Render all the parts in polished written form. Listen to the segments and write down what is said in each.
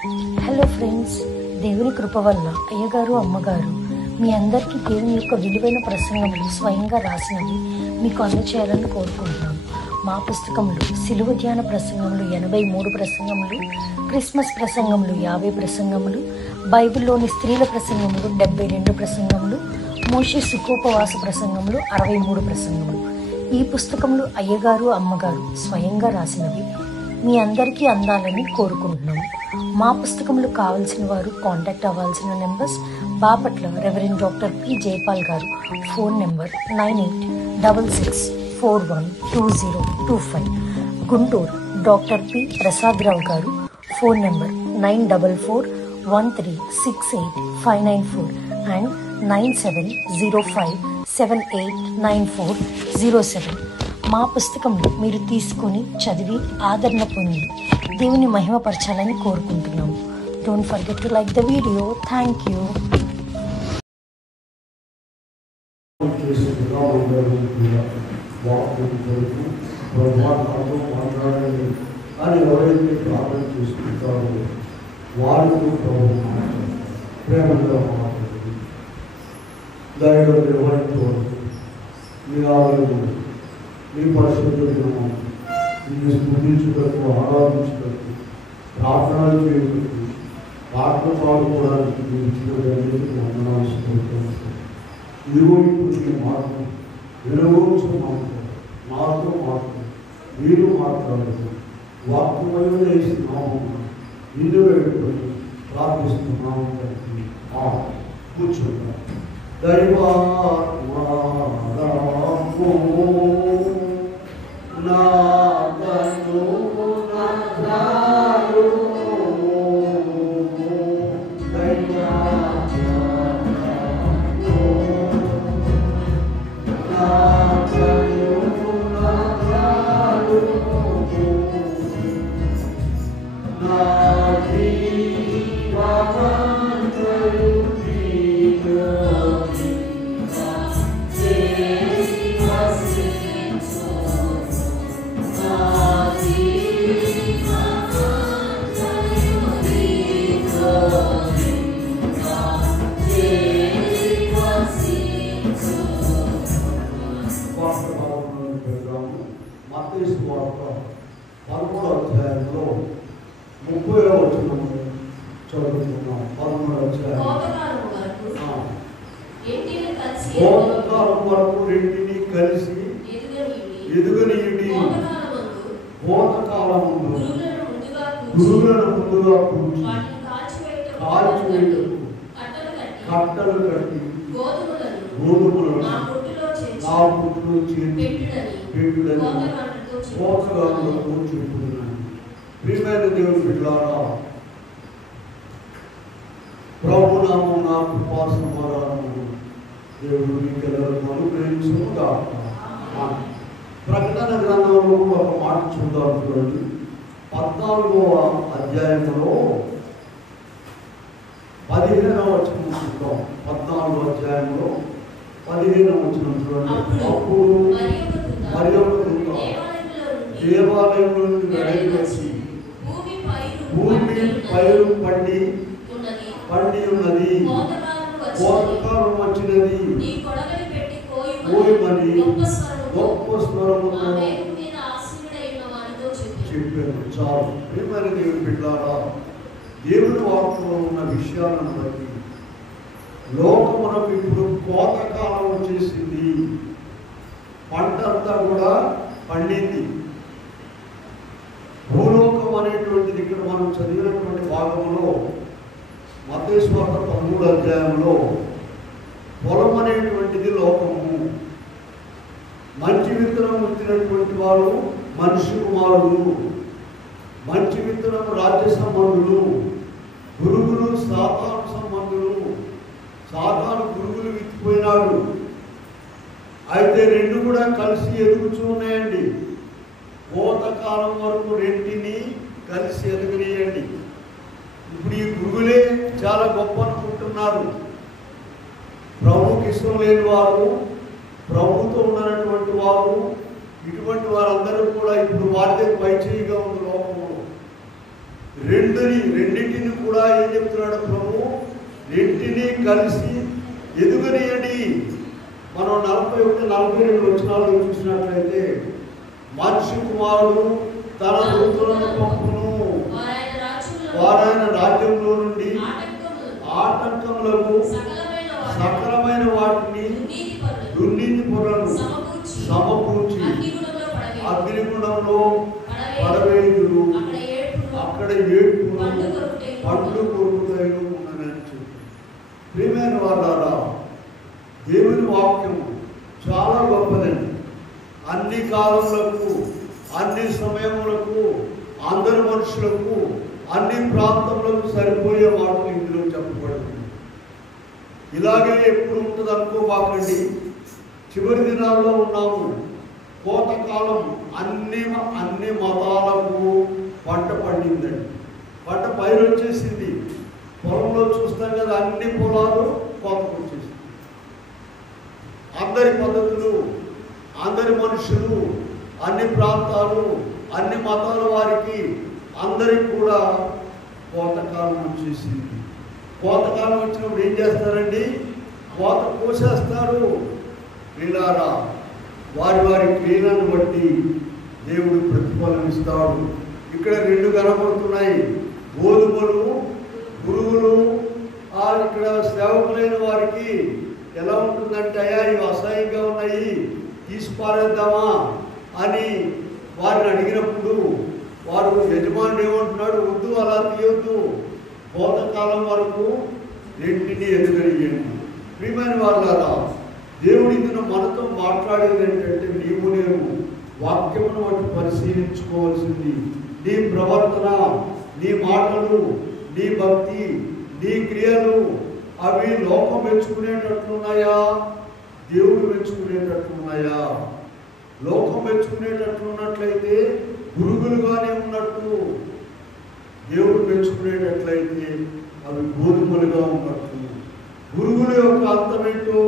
Hello friends, దేవుని కృప వల్ల అయ్యగారు అమ్మగారు మీ అందరికీ దేవుని యొక్క విలువైన ప్రసంగములు స్వయంగా రాసినవి మీకు అందచేయాలని కోరుకుంటున్నాను. మా పుస్తకంలో సిలువ ధ్యాన ప్రసంగములు 83 ప్రసంగములు, క్రిస్మస్ ప్రసంగములు 50 ప్రసంగములు, బైబిల్లోని స్త్రీల ప్రసంగములు 72 ప్రసంగములు, మోషే సుఖోపవాస ప్రసంగములు 63 ప్రసంగములు. ఈ పుస్తకములు అయ్యగారు అమ్మగారు స్వయంగా రాసినవి మీ అందరికీ అందాలని కోరుకుంటున్నాము. మా పుస్తకములు కావాల్సిన వారు కాంటాక్ట్ అవ్వాల్సిన numbers: Bapatla reverend doctor P Jayapal గారు, phone number 9866412025. Guntur doctor P Prasadarao గారు, ఫోన్ నెంబర్ 9413685994 అండ్ 9705789407. మా పుస్తకంలో మీరు తీసుకొని చదివి ఆదరణ పొంది దేవుని మహిమపరచాలని కోరుకుంటున్నాము. Don't forget to like the video. Thank you. మీ పరిశుద్ధులను నిన్ను స్మరించుటకు, ఆరాధించుటకు, ప్రార్థనలు చేయుటకు, పాటలు పాడుకోవడానికి మీరు ఇచ్చినటువంటి వందనాలు. ఇదిగో ఇప్పుడు మీ మార్పు వినవచ్చు, నాతో మాట్లాడు, మీరు మాట్లాడదు. వాక్యమైన వేస్తున్నాము, నిన్ను పెట్టుకొని ప్రార్థిస్తున్నాము. కూర్చుంటాం. దైవాత్మా మత్తయి సువార్త 13వ అధ్యాయంలో 30వ వచనం చదువుతున్నాం. 13వ అధ్యాయం వరకు రెంటిని కలిసి ఎదుగనీయుడి. కోతకాలముందు గురువులను ముందుగా కూర్చి కాల్చివేయుటకు కట్టలు కట్టి గోధుమలను నా పుట్టులో చేర్చి పెట్టుడని కోతగారులతో చెప్పుకున్నాను. ప్రియమైన దేవుని బిడ్డలారా, ప్రభునామం నా కృపా సమాధానము దేవుడు మీకెల్లరూ అనుగ్రహించుగాక. ప్రకటన గ్రంథంలో ఒక మాట చూద్దాం. చూడండి, 14వ అధ్యాయంలో 15వ వచనం చూద్దాం. 14వ అధ్యాయంలో 15వ వచనం చూడండి. అప్పుడు మరి ఒక దూత దేవాలయంలో నుండి బయటకు వచ్చి, భూమి పైరు పండి ఉన్నది, కోతకాలం వచ్చినది, కోయమని గొప్ప స్వరముతో చెప్పాను. చాలు. ప్రియమైన దేవుని బిడ్డలారా, దేవుని వాక్యంలో ఉన్న విషయాలను బట్టి లోకమునకు ఇప్పుడు కోతకాలం వచ్చేసింది. పంట అంతా కూడా పండింది. భూలోకం అనేటువంటిది ఇక్కడ మనం చదివినటువంటి భాగంలో మత్తయి సువార్త 13వ అధ్యాయంలో పొలం అనేటువంటిది లోకము. మంచి విత్తనం విత్తినటువంటి వారు మనిషి కుమారుడు, మంచి విత్తనం రాజ్య సంబంధులు, గురుగులు సాతాను సంబంధులు. సాతాను గురుగులు విత్తిపోయినాడు. అయితే రెండు కూడా కలిసి ఎదుగుతూ ఉన్నాయండి. కోతకాలం వరకు రెంటిని కలిసి ఎదుగునేయండి. ఇప్పుడు ఈ గురుగులే చాలా గొప్ప అనుకుంటున్నారు. ప్రభువుకి ఇష్టం లేని వారు, ప్రభుతో ఉన్నటువంటి వారు, ఇటువంటి వారందరూ కూడా ఇప్పుడు వారిదే పైచేయిగా ఉంది లోకము. రెండింటిని కూడా ఏం చెప్తున్నాడు ప్రభు? రెంటిని కలిసి ఎదుగనియండి. మనం 41-42 వచనాల్లో చూసినట్లయితే, మనిషి కుమారుడు తన దూతలను పంపును, వారైన రాజ్యంలో నుండి ఆటంకములకు సకలమైన వాటిని దుర్నీతి పరులను సమకూర్చి అగ్నిగుండంలో పడవేయుదురు, అక్కడ ఏడ్పును పండ్లు కొరుకుతాయి ఉన్నదని చెప్పి. ప్రియమైన వాళ్ళారా, దేవుని వాక్యం చాలా గొప్పదండి. అన్ని కాలములకు, అన్ని సమయములకు, అందరి మనుషులకు, అన్ని ప్రాంతములకు సరిపోయే మాటలు ఇందులో చెప్పబడుతుంది. ఇలాగే ఎప్పుడు ఉంటుంది అనుకోబాకండి. చివరి దినాల్లో ఉన్నాము. కోతకాలం అన్ని మతాలకు పంట పండిందండి. పంట పైరు వచ్చేసింది. పొలంలో చూస్తాం కదా, అన్ని పొలాలు కోతకు వచ్చేసింది. అందరి పద్ధతులు, అందరి మనుషులు, అన్ని ప్రాంతాలు, అన్ని మతాల వారికి అందరికి కూడా కోతకాలం వచ్చేసింది. కోతకాలం వచ్చినప్పుడు ఏం చేస్తారండి? కోత కోసేస్తారు. వీళ్ళారా, వారి వారి క్రియలను బట్టి దేవుడు ప్రతిఫలం ఇస్తాడు. ఇక్కడ 2 కనబడుతున్నాయి. గోధుమలు, పురుగులు. ఇక్కడ సేవకులైన వారికి ఎలా ఉంటుందంటే, అయ్యా ఇవి అసహ్యంగా ఉన్నాయి, తీసి పారేద్దామా అని వారిని అడిగినప్పుడు వారు యజమానుడు ఏమంటున్నాడు? వద్దు, అలా తీయొద్దు, కోతకాలం వరకు రెంటిని ఎదుగనియండి. ప్రియమైన వాళ్ళారా, దేవుడి దిన మనతో మాట్లాడేది ఏంటంటే, నేను వాక్యమును బట్టి పరిశీలించుకోవాల్సింది. నీ ప్రవర్తన, నీ మాటలు, నీ భక్తి, నీ క్రియలు అవి లోకం మెచ్చుకునేటట్లున్నాయా, దేవుడు మెచ్చుకునేటట్లున్నాయా? లోకం మెచ్చుకునేటట్లున్నట్లయితే పురుగులుగానే ఉన్నట్టు, దేవుడు మెచ్చుకునేటట్లయితే అవి గోధుమలుగా ఉన్నట్టు. పురుగుల యొక్క అంతమేంటో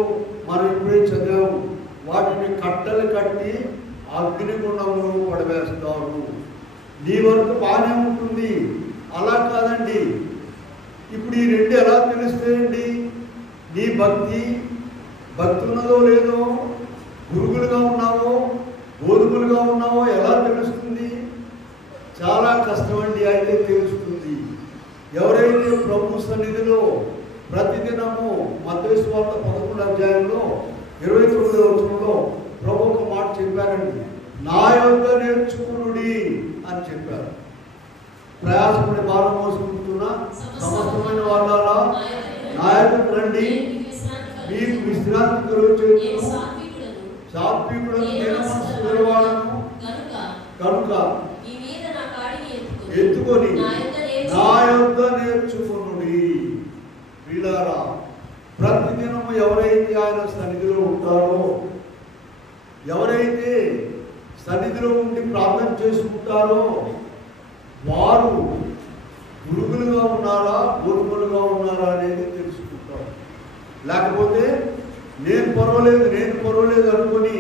మనం ఇప్పుడే చదివాము. వాటిని కట్టలు కట్టి అగ్నిగుండంలో పడవేస్తారు. నీ వరకు బాగానే ఉంటుంది. అలా కాదండి. ఇప్పుడు ఈ 2 ఎలా తెలుస్తాయండి? నీ భక్తి ఉన్నదో లేదో, పురుగులుగా ఉన్నావో గోధుమలుగా ఉన్నావో ఎలా తెలుస్తుంది? చాలా కష్టమండి. అయితే తెలుస్తుంది. ఎవరైతే ప్రభు సన్నిధిలో ప్రతిదినము, మత్తయి సువార్త 11వ అధ్యాయంలో 29వ వచనంలో ప్రభు ఒక మాట చెప్పారండి. నా యొద్ద నేర్చుకునుడి అని చెప్పారు. ప్రయాసపడి భారం మోసుకుంటున్న సమస్తమైన వాళ్ళారా, నా యొద్దకు రండి, మీకు విశ్రాంతి కలుగుచేయును. సాత్వికులను, నేను మనసు గలవాడను కనుక ఎత్తుకొని నా యొద్ద నేర్చుకునుడి. వీళ్ళారా, ప్రతిదినము ఎవరైతే ఆయన సన్నిధిలో ఉంటారో, ఎవరైతే సన్నిధిలో ఉండి ప్రార్థన చేసుకుంటారో వారు పురుగులుగా ఉన్నారా, గోధుమలుగా ఉన్నారా అనేది తెలుసుకుంటారు. లేకపోతే నేను పర్వాలేదు అనుకొని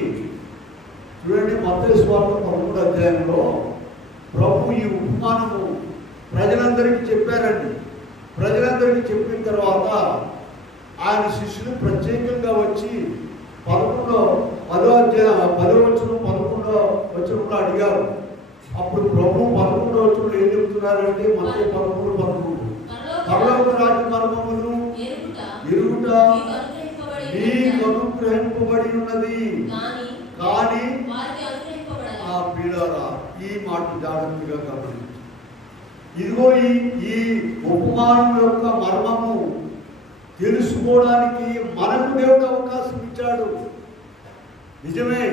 చూడండి. మత్తయి సువార్త 11వ అధ్యాయంలో ప్రభు ఈ ఉపమానము ప్రజలందరికీ చెప్పారండి. ప్రజలందరికీ చెప్పిన తర్వాత ఆయన శిష్యులు ప్రత్యేకంగా వచ్చి 10వ వచనం 11వ వచనంలో అడిగారు. అప్పుడు ప్రభు 11వ వచనంలో ఏం చెప్తున్నారంటే, మత్తయి 11:11 పరలోక రాజ్య మర్మములు ఎరుగుట మీకు అనుగ్రహింపబడి ఉన్నది, కానీ ఆ పీడారా, ఈ మాట జాగ్రత్తగా గమనించు. ఇదిగో ఈ ఉపమానం యొక్క మర్మము తెలుసుకోవడానికి మనకు దేవుడు అవకాశం ఇచ్చాడు. నిజమే.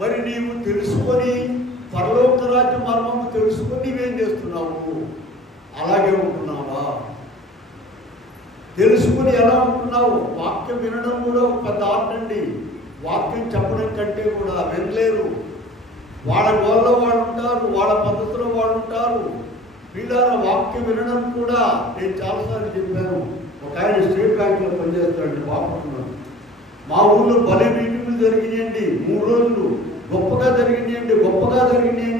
మరి నీవు తెలుసుకొని, పరలోక రాజ్య మర్మము తెలుసుకొని నీవేం చేస్తున్నావు? అలాగే ఉంటున్నావా? తెలుసుకుని ఎలా ఉంటున్నావు? వాక్యం వినడం కూడా ఒక పెద్ద ఆర్ట్ అండి. వాక్యం చెప్పడం కంటే కూడా వినలేరు. వాళ్ళ గోల్లో వాళ్ళు ఉంటారు, వాళ్ళ పద్ధతిలో వాళ్ళు ఉంటారు. వీళ్ళారా, వాక్యం వినడం కూడా నేను చాలాసార్లు చెప్పాను. ఒక ఆయన స్టేట్ బ్యాంకులో పనిచేస్తాడండి, వాడుతున్నాను. మా ఊళ్ళో భలే మీటింగ్లు జరిగినాయండి, 3 రోజులు గొప్పగా జరిగినాయండి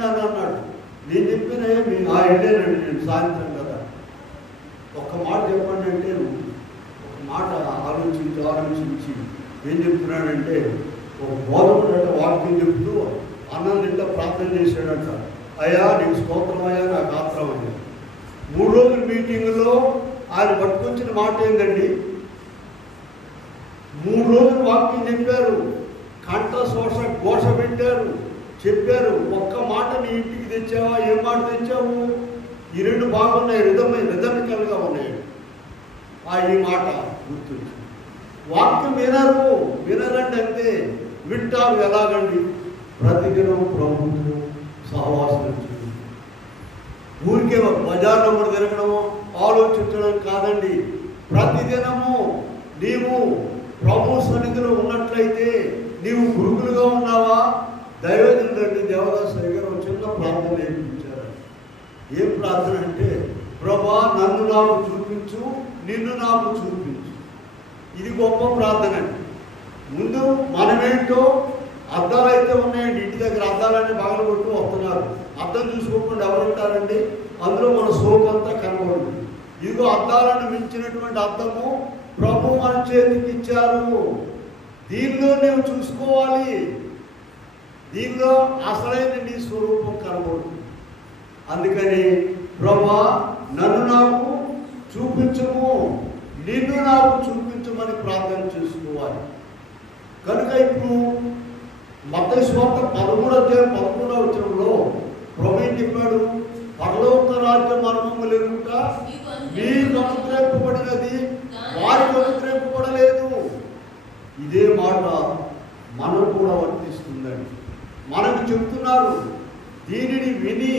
అని అన్నాడు. నేను చెప్పిన వెళ్ళానండి, నేను సాయంత్రం కదా. ఒక్క మాట చెప్పండి అంటే ఒక మాట ఆలోచించి ఏం చెప్తున్నాడంటే, ఒక బోధకుడు వాక్యం చెప్తూ అన్నం తింటా ప్రార్థన చేశాడంట. అయ్యా నీకు స్తోత్రం అయ్యా, నాకు ఆత్రం అని. 3 రోజుల మీటింగ్లో ఆయన పట్టుకొచ్చిన మాట ఏంటండి, 3 రోజులు వాక్యం చెప్పారు, కంఠ ఘోష పెట్టారు, చెప్పారు. ఒక్క మాట నీ ఇంటికి తెచ్చావా? ఏం మాట తెచ్చావు? ఈ 2 బాగున్నాయి, రిథమికల్గా ఉన్నాయి. ఈ మాట గుర్తుంది. వాక్యం వినరండి అంతే, వింటారు. ఎలాగండి? ప్రతిదినం ప్రభుత్వం సహవాసం, ఊరికే బజార్లో కూడా తిరగడము ఆలోచించడం కాదండి. ప్రతిదినము నీవు ప్రభు సన్నిధిలో ఉన్నట్లయితే నీవు గురుకులుగా ఉన్నావా? దైవజనుడండి దేవదాస్ గారు ఒక చిన్న ప్రార్థన నేర్పించారు. ఏం ప్రార్థన అంటే, ప్రభా నన్ను నాకు చూపించు, నిన్ను నాకు చూపించు. ఇది గొప్ప ప్రార్థన అండి. ముందు మనమేంటో, అద్దాలు అయితే ఉన్నాయండి ఇంటి దగ్గర, అద్దాలన్నీ బాగా కొట్టు వస్తున్నారు. అద్దం చూసుకోకుండా ఎవరు ఉంటారండి? అందులో మన సోపు అంతా కనబడు. ఇదిగో అద్దాలను మించినటువంటి అద్దము ప్రభు మన చేతికి ఇచ్చారు. దీనిలో నీవు చూసుకోవాలి, దీనిలో అసలైన నీ స్వరూపం కనబడు. అందుకని ప్రభా నన్ను నాకు చూపించము, నిన్ను నాకు చూపించమని ప్రార్థన చేసుకోవాలి. కనుక ఇప్పుడు మత్తయి సువార్త 13వ వచనంలో ప్రభు ఏం చెప్పాడు? పరలోక రాజ్య మర్మములు ఎరుగుట మీకు అనుగ్రహింపబడినది, వారికి అనుగ్రహింపబడలేదు. ఇదే మాట మనకు కూడా వర్తిస్తుందండి. మనకు చెప్తున్నారు, దీనిని విని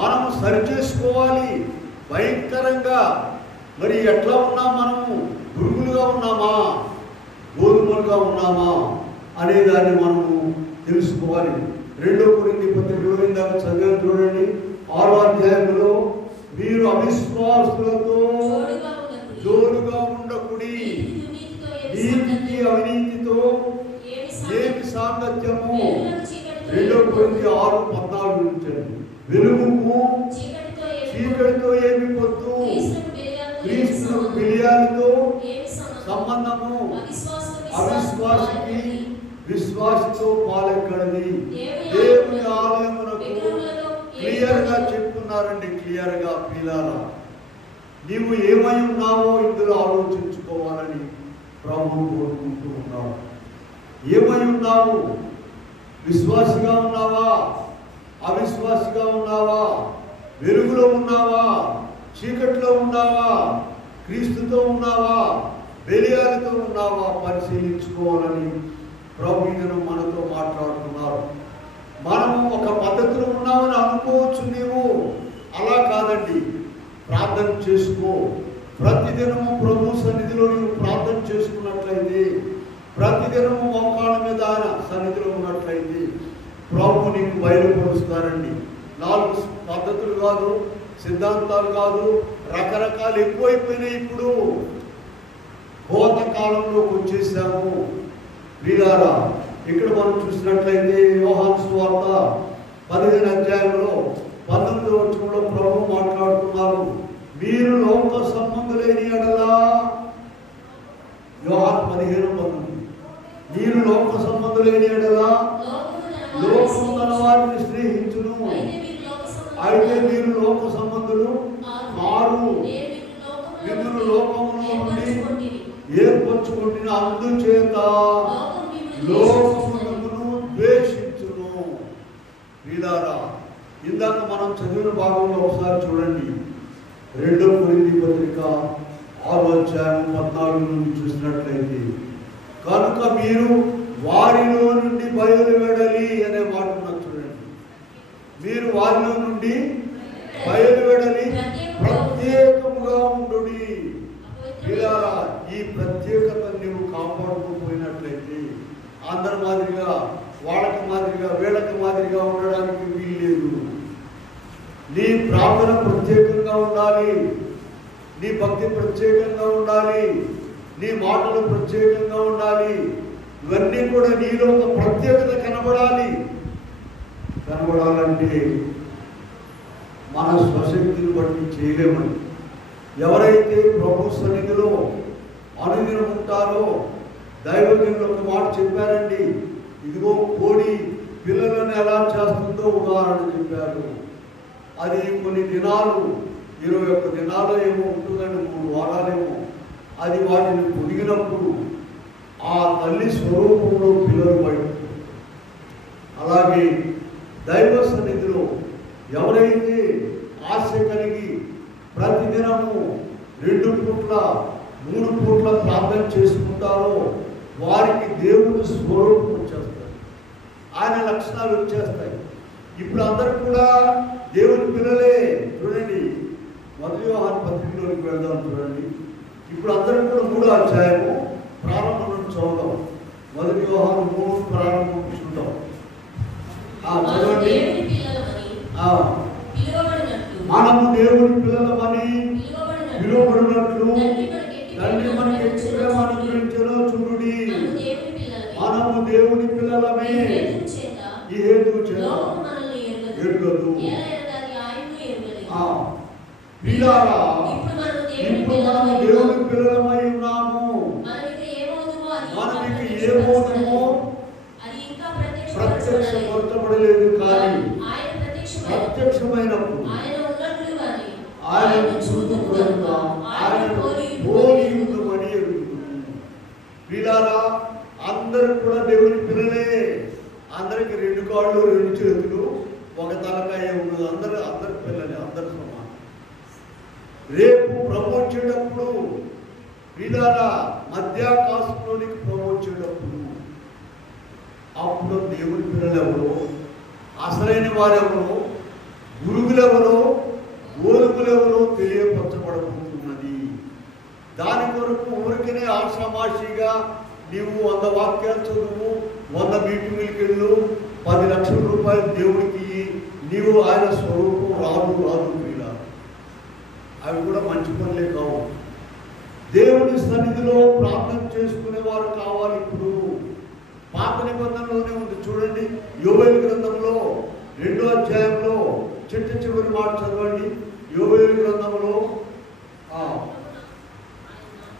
మనము సరిచేసుకోవాలి. భయంకరంగా మరి ఎట్లా ఉన్నాం? మనము గురుగులుగా ఉన్నామా, గోధుమలుగా ఉన్నామా అనేదాన్ని మనము తెలుసుకోవాలి. 2 కొరింథీ పత్రికలో ఇందాక చదివాను చూడండి, 6వ అధ్యాయంలో, మీరు అవిశ్వాసులతో జోడుగా ఉండకుడి, నీతికి అవినీతితో ఏమి సాంగత్యము. 2 కొరింథీ 6:14 నుంచి. వెలుగుకు చీకటితో ఏమి పొత్తు, క్రీస్తు బిలియాలతో సంబంధము, అవిశ్వాసికి విశ్వాసతో పాలెక్కడది. దేవుని ఆలయమునకు క్లియర్గా చెప్తున్నారండి, క్లియర్గా పిల్లారా, నీవు ఏమై ఉన్నావో ఇందులో ఆలోచించుకోవాలని ప్రభు కోరుకుంటూ ఉన్నావు. ఏమై ఉన్నావు? విశ్వాసిగా ఉన్నావా, అవిశ్వాసిగా ఉన్నావా, వెలుగులో ఉన్నావా, చీకట్లో ఉన్నావా, క్రీస్తుతో ఉన్నావా, బెలియాలతో ఉన్నావా పరిశీలించుకోవాలని ప్రభు ఇదను మనతో మాట్లాడుతున్నారు. మనము ఒక పద్ధతిలో ఉన్నామని అనుకోవచ్చు. నీవు అలా కాదండి, ప్రార్థన చేసుకో. ప్రతిదినము ప్రభు సన్నిధిలో నీవు ప్రార్థన చేసుకున్నట్లయితే, ప్రతిదినము మోకాళ్ళ మీద ఆయన సన్నిధిలో ఉన్నట్లయితే ప్రభు నీకు బయలుపరుస్తారండి. 4 పద్ధతులు కాదు, సిద్ధాంతాలు కాదు, రకరకాలు ఎక్కువైపోయినాయి. ఇప్పుడు భూత కాలంలోకి వచ్చేసాము. వీరారా, ఇక్కడ మనం చూసినట్లయితే యోహాను సువార్త 15వ అధ్యాయంలో 19వ వచనంలో ప్రభు మాట్లాడుతున్నారు, మీరు లోక సంబంధులైన ఎడలా. యోహాను 15:19, మీరు లోక సంబంధులైన ఎడలా లోకము తన వారిని స్నేహించును, అయితే మీరు లోక సంబంధులు కారు, మీరు లోకములో నుండి ఏర్పరచుకుంటున్న అందుచేత లోకమును ద్వేషించును. వీరారా, ఇందాక మనం చదివిన భాగంలో ఒకసారి చూడండి, 2 కొరింథీ పత్రిక 6వ అధ్యాయం 14 నుండి చూసినట్లయితే, కనుక మీరు వారిలో నుండి బయలువెడలి అనే మాట ఉన్నది చూడండి. మీరు వారిలో నుండి బయలువెడలి ప్రత్యేకముగా ఉండుడి. ఇలా ఈ ప్రత్యేకత నీవు కాపాడుకోపోయినట్లయితే అందరి మాదిరిగా, వాళ్ళకి మాదిరిగా, వీళ్ళకి మాదిరిగా ఉండడానికి వీల్లేదు. నీ ప్రార్థన ప్రత్యేకంగా ఉండాలి, నీ భక్తి ప్రత్యేకంగా ఉండాలి, నీ మాటలు ప్రత్యేకంగా ఉండాలి. ఇవన్నీ కూడా నీలో ఒక ప్రత్యేకత కనబడాలి. కనబడాలంటే మన స్వశక్తిని బట్టి చేయలేమని. ఎవరైతే ప్రభు సన్నిధిలో అనుదినం ఉంటారో, దైవజనులు ఒక మాట చెప్పారండి, ఇదిగో కోడి పిల్లలను ఎలా చేస్తుందో ఉదాహరణ చెప్పారు. అది కొన్ని దినాలు, 21 దినాలు ఏమో ఉంటుందండి, 3 వారాలేమో. అది వాటిని పొదిగినప్పుడు ఆ తల్లి స్వరూపంలో పిల్లలు బయట. అలాగే దైవ సన్నిధిలో ఎవరైతే ఆశ కలిగి ప్రతిదినము 2 పూట్ల 3 పూట్ల ప్రార్థన చేసుకుంటారో వారికి దేవుని స్వరూపం వచ్చేస్తారు, ఆయన లక్షణాలు వచ్చేస్తాయి. ఇప్పుడు అందరూ కూడా దేవుని పిల్లలే. చూడండి, 1 యోహాను పత్రికలోకి వెళ్దాం. చూడండి, ఇప్పుడు అందరూ కూడా 3వ అధ్యాయము ప్రారంభం నుంచి చదువుదాం. 1 యోహాను 3 ప్రారంభం చూద్దాం. చదవండి. మనము దేవుని పిల్లలమని పిలువబడినట్లు తండ్రి మనకి ఎట్టి ప్రేమ అనుగ్రహించెనో చూడుడి. మనము దేవుని పిల్లలమే ఈ హేతువు చేత ఎరుగదు. పిల్లారా, ఇప్పుడు మనము దేవుని పిల్లలమై ఉన్నాము. మనకి ఏమవుతామో ప్రత్యక్షపరచబడలేదు, కానీ ప్రత్యక్షమైనప్పుడు ఆయన చూడుకుంటా ఆయన పోలి ఉందని ఎరుగుతుంది. పిల్లారా, అందరూ కూడా దేవుని పిల్లలే. అందరికి 2 కాళ్ళు 2 చేతులు 1 తలకాయ ఉన్నది. అందరు పిల్లలే, అందరు సమానం. రేపు ప్రభు వచ్చేటప్పుడు పిల్లారా, మధ్యాకాశంలోనికి ప్రభు వచ్చేటప్పుడు అప్పుడు దేవుని పిల్లలు ఎవరో, అసలైన వారెవరో, గురువులెవరో, గోలుగులెవరో తెలియపరచబడబోతున్నది. దాని కొరకు ఊరికనే ఆషామాషిగా నీవు 100 వాక్యాలు చదువు, 100 మీటింగులకి వెళ్ళు, 10 లక్షల రూపాయలు దేవుడికి నీవు ఆయన స్వరూపం రాదు పిల్ల. అవి కూడా మంచి పనులే కావు. దేవుని సన్నిధిలో ప్రార్థన చేసుకునేవారు కావాలి. ఇప్పుడు పాత నిబంధనలోనే ఉంది. చూడండి, యోబేలు గ్రంథంలో 2వ అధ్యాయంలో చివరి మాట చదవండి. యోబేలు గ్రంథంలో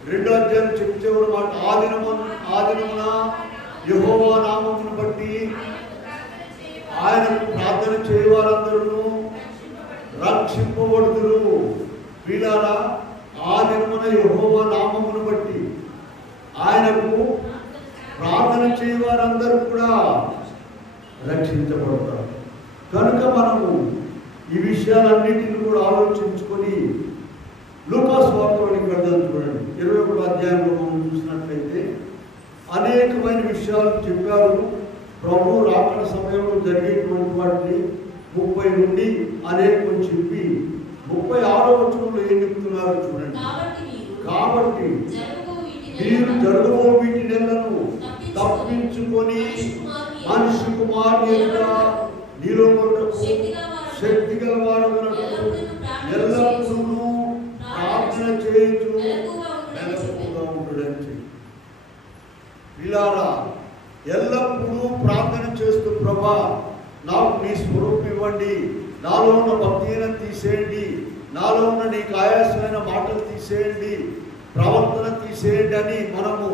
2వ అధ్యాయం చివరి మాట, ఆదినమున యెహోవా నామమును బట్టి ఆయనకు ప్రార్థన చేయవారందరూ రక్షింపబడుదురు. పిల్లారా, ఆదినమున యెహోవా నామమును బట్టి ఆయనకు ప్రార్థన చేయవారందరూ కూడా రక్షించబడతారు. కనుక మనము ఈ విషయాలన్నింటినీ కూడా ఆలోచించుకొని లూకా సువార్తలోకి వెళ్దాం. చూడండి, 21వ అధ్యాయంలో మనం చూసినట్లయితే అనేకమైన విషయాలు చెప్పారు. ప్రభు రాకడ సమయంలో జరిగేటువంటి వాటిని 30 నుండి అనేకం చెప్పి 36వ వచనంలో ఏం చెప్తున్నారు చూడండి. కాబట్టి మీరు జరగబో వీటి నెలను తప్పించుకొని మనిషి కుమారుని యొక్క నిలువటకు శక్తి గల వారమునకు ఎల్లప్పుడూ ప్రార్థన చేయుచు మెలకువగా ఉండుడని. పిల్లారా, ఎల్లప్పుడూ ప్రార్థన చేస్తూ, ప్రభా నాకు నీ స్వరూపం ఇవ్వండి, నాలో ఉన్న భక్తిహీనం తీసేయండి, నాలో ఉన్న నీకు ఆయాసమైన మాటలు తీసేయండి, ప్రవర్తన తీసేయండి అని మనము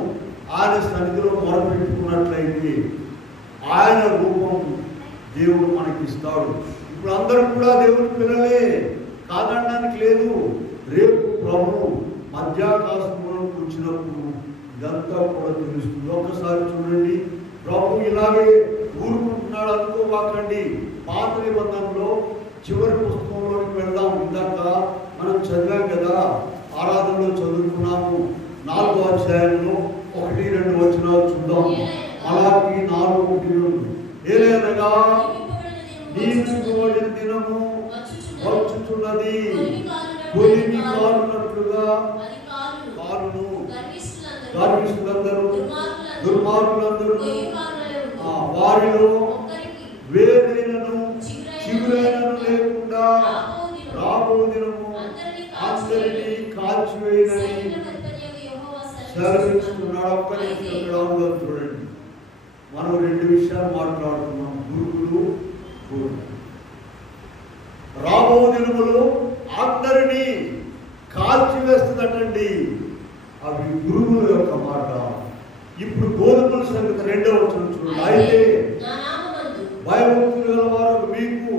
ఆయన సన్నిధిలో మొరపెట్టుకున్నట్లయితే ఆయన రూపం దేవుడు మనకి ఇస్తాడు. ఇప్పుడు అందరూ కూడా దేవుని పిల్లలే, కాదనడానికి లేదు. రేపు ప్రభు మధ్యాకాశంలో వచ్చినప్పుడు ఇదంతా కూడా తెలుస్తుంది. ఒక్కసారి చూడండి, ప్రభు ఇలాగే ఊరుకుంటున్నాడు అనుకోవాకండి. పాత నిబంధనలో చివరి పుస్తకంలోకి వెళ్దాం. ఇందాక మనం చదివాం కదా, ఆరాధనలో చదువుకున్నాము. 4వ అధ్యాయంలో 1-2 వచనాలు చూద్దాం. అలాగే 4:1-2, ఏలనగా నియమింపబడిన దినము వచ్చుచున్నది, కొలిమి కారునట్లుగా కారును, గర్విష్ఠులందరూ దుర్మార్గులందరూ వారిలో వేరైనను చిగురైనను లేకుండా రాబో దినము అందరినీ కాల్చివేయనని సెలవిస్తున్నాడు. ఒక్క నిమిషం చూడండి, మనం 2 విషయాలు మాట్లాడుతున్నాం. గురువులు రాబో దినములు అందరినీ కాల్చివేస్తుందటండి. అవి గురువుల యొక్క మాట. ఇప్పుడు గోధుమల సంగతి 2వ వచనం చూడండి. అయితే భయభక్తులు గల వారు మీకు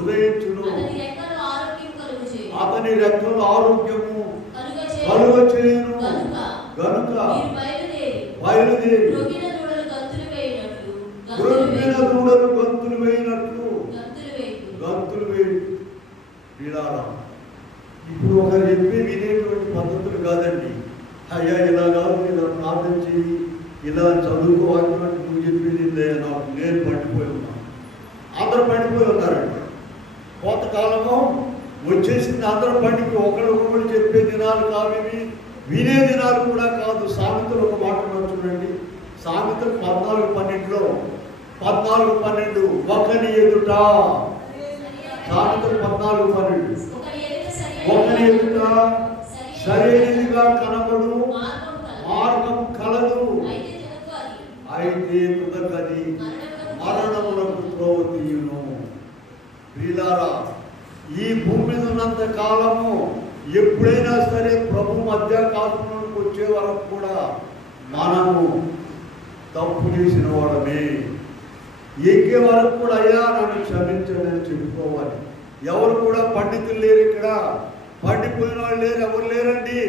ఉదయించును, అతని రెక్కల ఆరోగ్యము కలుగ చేయును గనుక బయలుదేరి మ్రొక్కిన దూడలు గంతులు వేయినట్లు గంతులు వేయి. ఇప్పుడు ఒకరు చెప్పి వినేటువంటి పద్ధతులు కాదండి. అయ్యా ఇలా కాదు, ఇలా ప్రార్థన చేయి, ఇలా చదువుకోవాలంటే నువ్వు చెప్పింది నాకు నేను పడిపోయి ఉన్నాను. అందరూ పడిపోయి ఉన్నారండి. కొంతకాలము వచ్చేసింది, అందరూ పండిపోయి ఒకళ్ళు చెప్పే దినాలు కావు ఇవి, వినే దినాలు కూడా కాదు. సామెతలు ఒక మాట చూడండి. సామెతలు 14:12 14:12 ఒకని ఎదుట. సామెతలు 14:12 ఒకని ఎదుట సరైనదిగా కనబడు మార్గం కలదు, అయితే తుదకది మరణములకు త్రోవ తీయును. వీళ్ళారా, ఈ భూమి మీద ఉన్నంత కాలము ఎప్పుడైనా సరే ప్రభు మధ్యాకాశంలోకి వచ్చే వరకు కూడా మనము తప్పు చేసిన వాడమే. ఎక్కే వరకు కూడా అయ్యా నన్ను క్షమించండి అని చెప్పుకోవాలి. ఎవరు కూడా పండితులు లేరు, ఇక్కడ పండిపోయిన వాళ్ళు లేరు, ఎవరు లేరండి.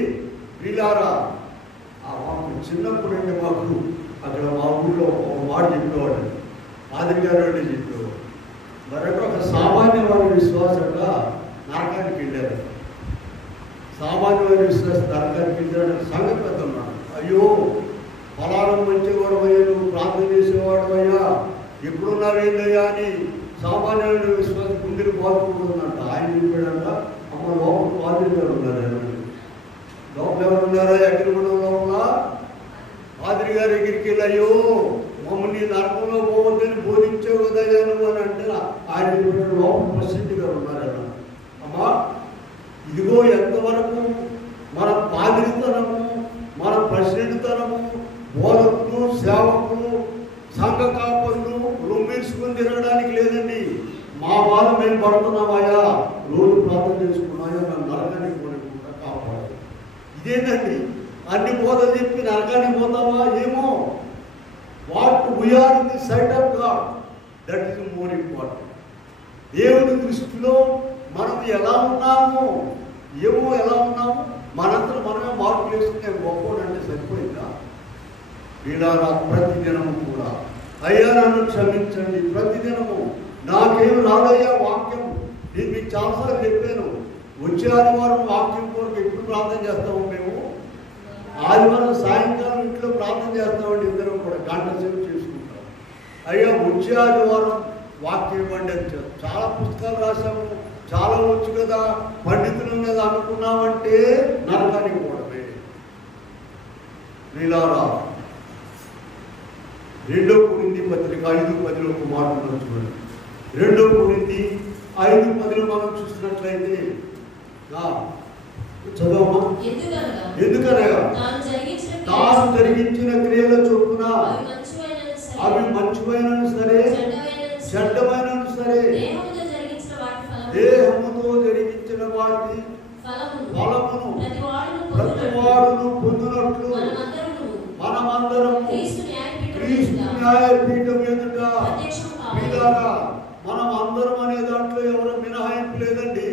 వీళ్ళారా, చిన్నప్పుడు అంటే మాకు అక్కడ మా ఊళ్ళో ఒక మాట చెప్పేవాడు, ఆదిరి గారు అంటే చెప్పేవాడు. మరొక ఒక సామాన్యమైన విశ్వాసంగా నరకానికి వెళ్ళారు. సామాన్యమైన విశ్వాసం నరకానికి వెళ్ళాడు. సంగతి పెద్దన్నాడు, అయ్యో ఫలానం మంచివాడు అయ్యా, నువ్వు ప్రార్థన చేసేవాడు అయ్యా, ఎప్పుడున్నావేందయ్యా అని సామాన్యమైన విశ్వాసం ముందుకు పోతుందంట. ఆయన చెప్పాడంట, అమ్మ లోపల పాదిరి గారు ఉన్నారు, లోపల ఎవరు ఉన్నారా? అగ్నిగుండం లోపల పాదిరి గారి దగ్గరికి వెళ్ళి, అయ్యో మమ్మల్ని నరకంలో పోవద్దని బోధించావు కదయ్యా నువ్వు అని అంటే ఆయన లోపల ప్రెసిడెంట్ గారు ఉన్నారన్న. అమ్మా ఇదిగో ఎంతవరకు మన పాదిరితనము, మన ప్రెసిడెంట్తనము, బోధకులు, సేవకులు, సంఘ కాపరులు రొమ్మేసుకుని తిరగడానికి లేదండి. మా వాళ్ళు మేము పడుతున్నామయ్యా, రోజు ప్రార్థన చేసుకున్నాయా, నన్ను నరకానికి పోకుండా కాపాడు. ఇదేంటండి, అన్ని బోధలు చెప్పి నరకానికి పోతావా? ఏమో. What we are in the sight of God, that is more important. దేవుని దృష్టిలో మనం ఎలా ఉన్నాము, ఏమో ఎలా ఉన్నాము, మనంతా మనమే మార్పు చేసుకునే గొప్పడంటే సరిపోయిందా? వీళ్ళారా, ప్రతిదినము కూడా అయ్యా నన్ను క్షమించండి. ప్రతిదినము నాకేం రాదయ్యా వాక్యం. నేను మీకు చాలాసార్లు చెప్పాను, వచ్చే ఆదివారం వాక్యం కొరకు ఎప్పుడు ప్రార్థన చేస్తాము మేము? ఆదివారం సాయంకాలం ఇంట్లో ప్రార్థన చేస్తామండి, ఇద్దరం కూడా గంట సేపు చేసుకుంటాం. అయ్యా వచ్చే ఆదివారం వాక్యం ఇవ్వండి అని చాలా పుస్తకాలు రాసాము, చాలా వచ్చు కదా, పండితులు కదా అనుకున్నామంటే నరకానికి పోవడమే. వీళ్ళారా, 2 కొరింథీ పత్రిక 5:10 ఒక మాట చూడండి. 2 కొరింథీ 5:10 మనం చూసినట్లయితే చదవమా. ఎందుకనగా తాను జరిగించిన క్రియల చొప్పున అవి మంచివైనను సరే చెడ్డమైనను సరే దేహముతో జరిగించిన వాటి ఫలమును ప్రతివాడును పొందినట్లు మనమందరం క్రీస్తు న్యాయపీఠం ఎదుట వీళ్ళారా, మనం అందరం అనే దాంట్లో ఎవరు మినహాయింపు లేదండి.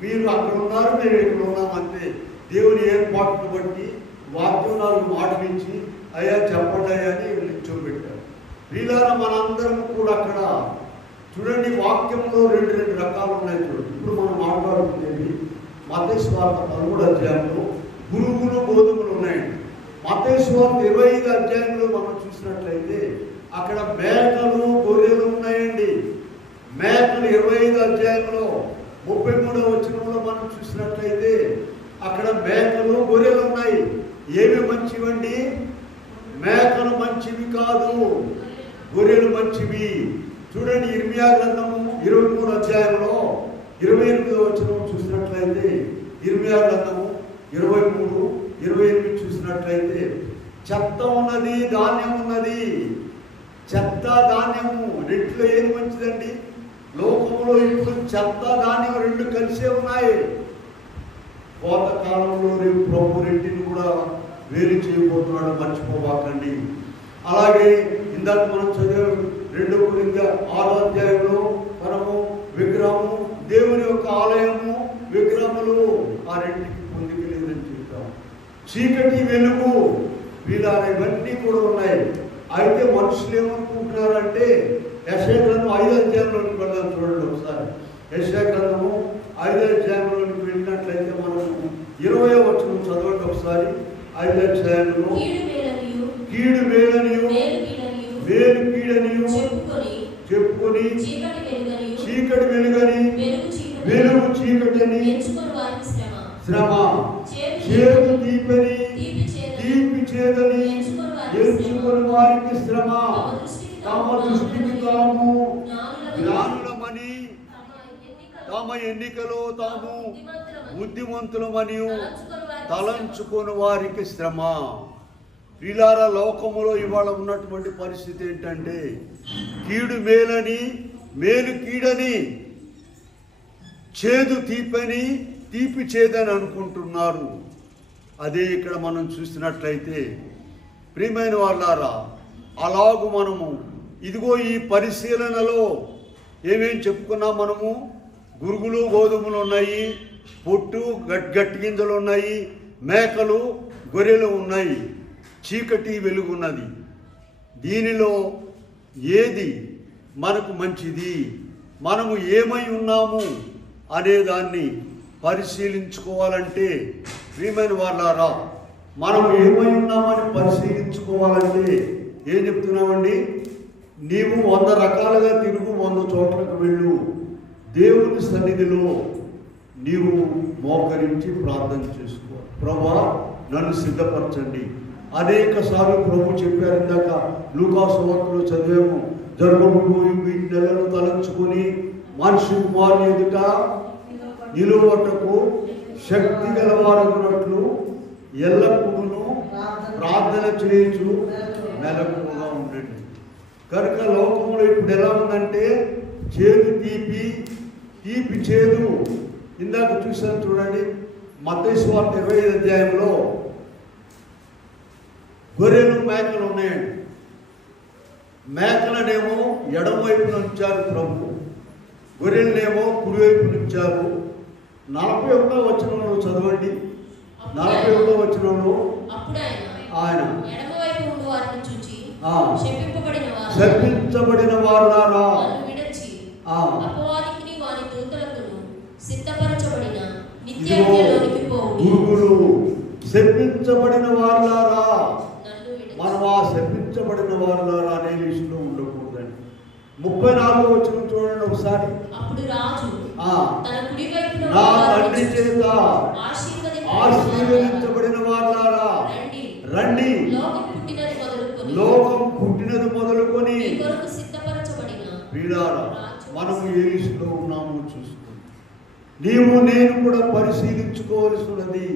మీరు అక్కడ ఉన్నారు, మేము ఇక్కడ ఉన్నాం అంతే. దేవుని ఏర్పాటును బట్టి వాక్యం 4 మాటలు ఇచ్చి అయ్యా చెప్పండి అయ్యా అని నిల్చోబెట్టారు. వీళ్ళారా, మనందరం కూడా అక్కడ చూడండి. వాక్యంలో 2 రకాలు ఉన్నాయి చూడండి. ఇప్పుడు మనం మాట్లాడుకునేది మత్తయి సువార్త 13వ అధ్యాయంలో గురువులు గోధుమలు ఉన్నాయండి. మత్తయి సువార్త 25వ అధ్యాయంలో మనం చూసినట్లయితే అక్కడ మేకలు గొర్రెలు ఉన్నాయండి. మేకలు 25వ అధ్యాయంలో 33వ వచనంలో మనం చూసినట్లయితే అక్కడ మేకలు గొర్రెలు ఉన్నాయి. ఏమి మంచివండి? మేకలు మంచివి కాదు, గొర్రెలు మంచివి. చూడండి, ఇర్మియా గ్రంథము 23వ అధ్యాయంలో 28వ వచనం చూసినట్లయితే, ఇర్మియా గ్రంథము 23:28 చూసినట్లయితే చెత్త ఉన్నది, ధాన్యం ఉన్నది. చెత్త ధాన్యము రెంట్లో ఏది మంచిదండి? లోకంలో ఇప్పుడు చెత్త ధాన్యం రెండు కలిసే ఉన్నాయి. కోతకాలంలో రేపు ప్రభు రెంటిని కూడా వేరు చేయబోతున్నాడు, మర్చిపోబాకండి. అలాగే ఇందాక మనం చదివే 2 కొరింథీ 6వ అధ్యాయంలో మనము విగ్రహము, దేవుని యొక్క ఆలయము, విగ్రహములు ఆ రెంటికి పొందిక లేదని చెప్పాం. చీకటి వెలుగు వీళ్ళ ఇవన్నీ కూడా ఉన్నాయి. అయితే మనుషులు ఏమనుకుంటున్నారంటే, యెషయా గ్రంథం 5వ అధ్యాయంలోకి వెళ్దాం చూడండి ఒకసారి. యెషయా గ్రంథము 5వ అధ్యాయంలోకి వెళ్ళినట్లయితే మనము 20వ వచనం చదవండి ఒకసారి. 5వ అధ్యాయంలో కీడు మేలనియు మేలు కీడనియు చెప్పుకొని చీకటి వెలుగని వెలుగు చీకటిని శ్రమ చేదు తీపని తీపి చేదని ఎంచుకొని వారికి శ్రమ తమ దృష్టికి తాము జ్ఞానులమని తమ ఎన్నికలో తాము బుద్ధిమంతులమని తలంచుకొని వారికి శ్రమ. వీళ్ళారా లోకములో ఇవాళ ఉన్నటువంటి పరిస్థితి ఏంటంటే, కీడు మేలని మేలు కీడని, చేదు తీపని తీపి చేదని అనుకుంటున్నారు. అదే ఇక్కడ మనం చూసినట్లయితే ప్రియమైన వాళ్ళారా, అలాగూ మనము ఇదిగో ఈ పరిశీలనలో ఏమేం చెప్పుకున్నాం మనము? గురుగులు గోధుమలు ఉన్నాయి, పొట్టు గట్టి గింజలు ఉన్నాయి, మేకలు గొర్రెలు ఉన్నాయి, చీకటి వెలుగున్నది. దీనిలో ఏది మనకు మంచిది, మనము ఏమై ఉన్నాము అనేదాన్ని పరిశీలించుకోవాలంటే ప్రియమైన వాళ్ళారా, మనం ఏమై ఉన్నామని పరిశీలించుకోవాలంటే ఏం చెప్తున్నామండి? నీవు 100 రకాలుగా తిరుగు, 100 చోట్లకు వెళ్ళు, దేవుని సన్నిధిలో నీవు మోకరించి ప్రార్థన చేసుకో. ప్రభువా నన్ను సిద్ధపరచండి. అనేక సార్లు ప్రభు చెప్పారు. ఇందాక లూకా సువార్తలో చదివాము, జరగబోయే ఈ నెలను తలంచుకొని మనిషి కుమారుని ఎదుట నిలువటకు శక్తి గలవారగునట్లు ఎల్లప్పుడూ ప్రార్థన చేయొచ్చు, మెలకువగా ఉండండి. కనుక లోకంలో ఇప్పుడు ఎలా ఉందంటే, చేదు తీపి, తీపి చేదు. ఇందాక చూసాను చూడండి, మత్తయి సువార్త 25వ అధ్యాయంలో గొర్రెలు మేకలు ఉన్నాయండి. మేకలనేమో ఎడమ వైపున ఉంచారు ప్రభు, గొర్రెలనేమో కుడివైపు ఉంచారు. 41వ వచనంలో చదవండి. 41వ వచనంలో ఆయన శపించబడిన వారులారా, గురుగులు శపించబడిన వారులారా, మనం ఆ శపించబడిన వారులారా అనే లిస్టులో ఉండకూడదండి. 34వ వచనం చూడండి ఒకసారి. నా తండ్రి చేత ఆశీర్వదించబడిన వారులారా రండి, లోకం పుట్టినది మొదలుకొని వీడారా. మనము ఏ లిస్టులో ఉన్నామో చూసుకోండి. నీవు నేను కూడా పరిశీలించుకోవాల్సి ఉన్నది.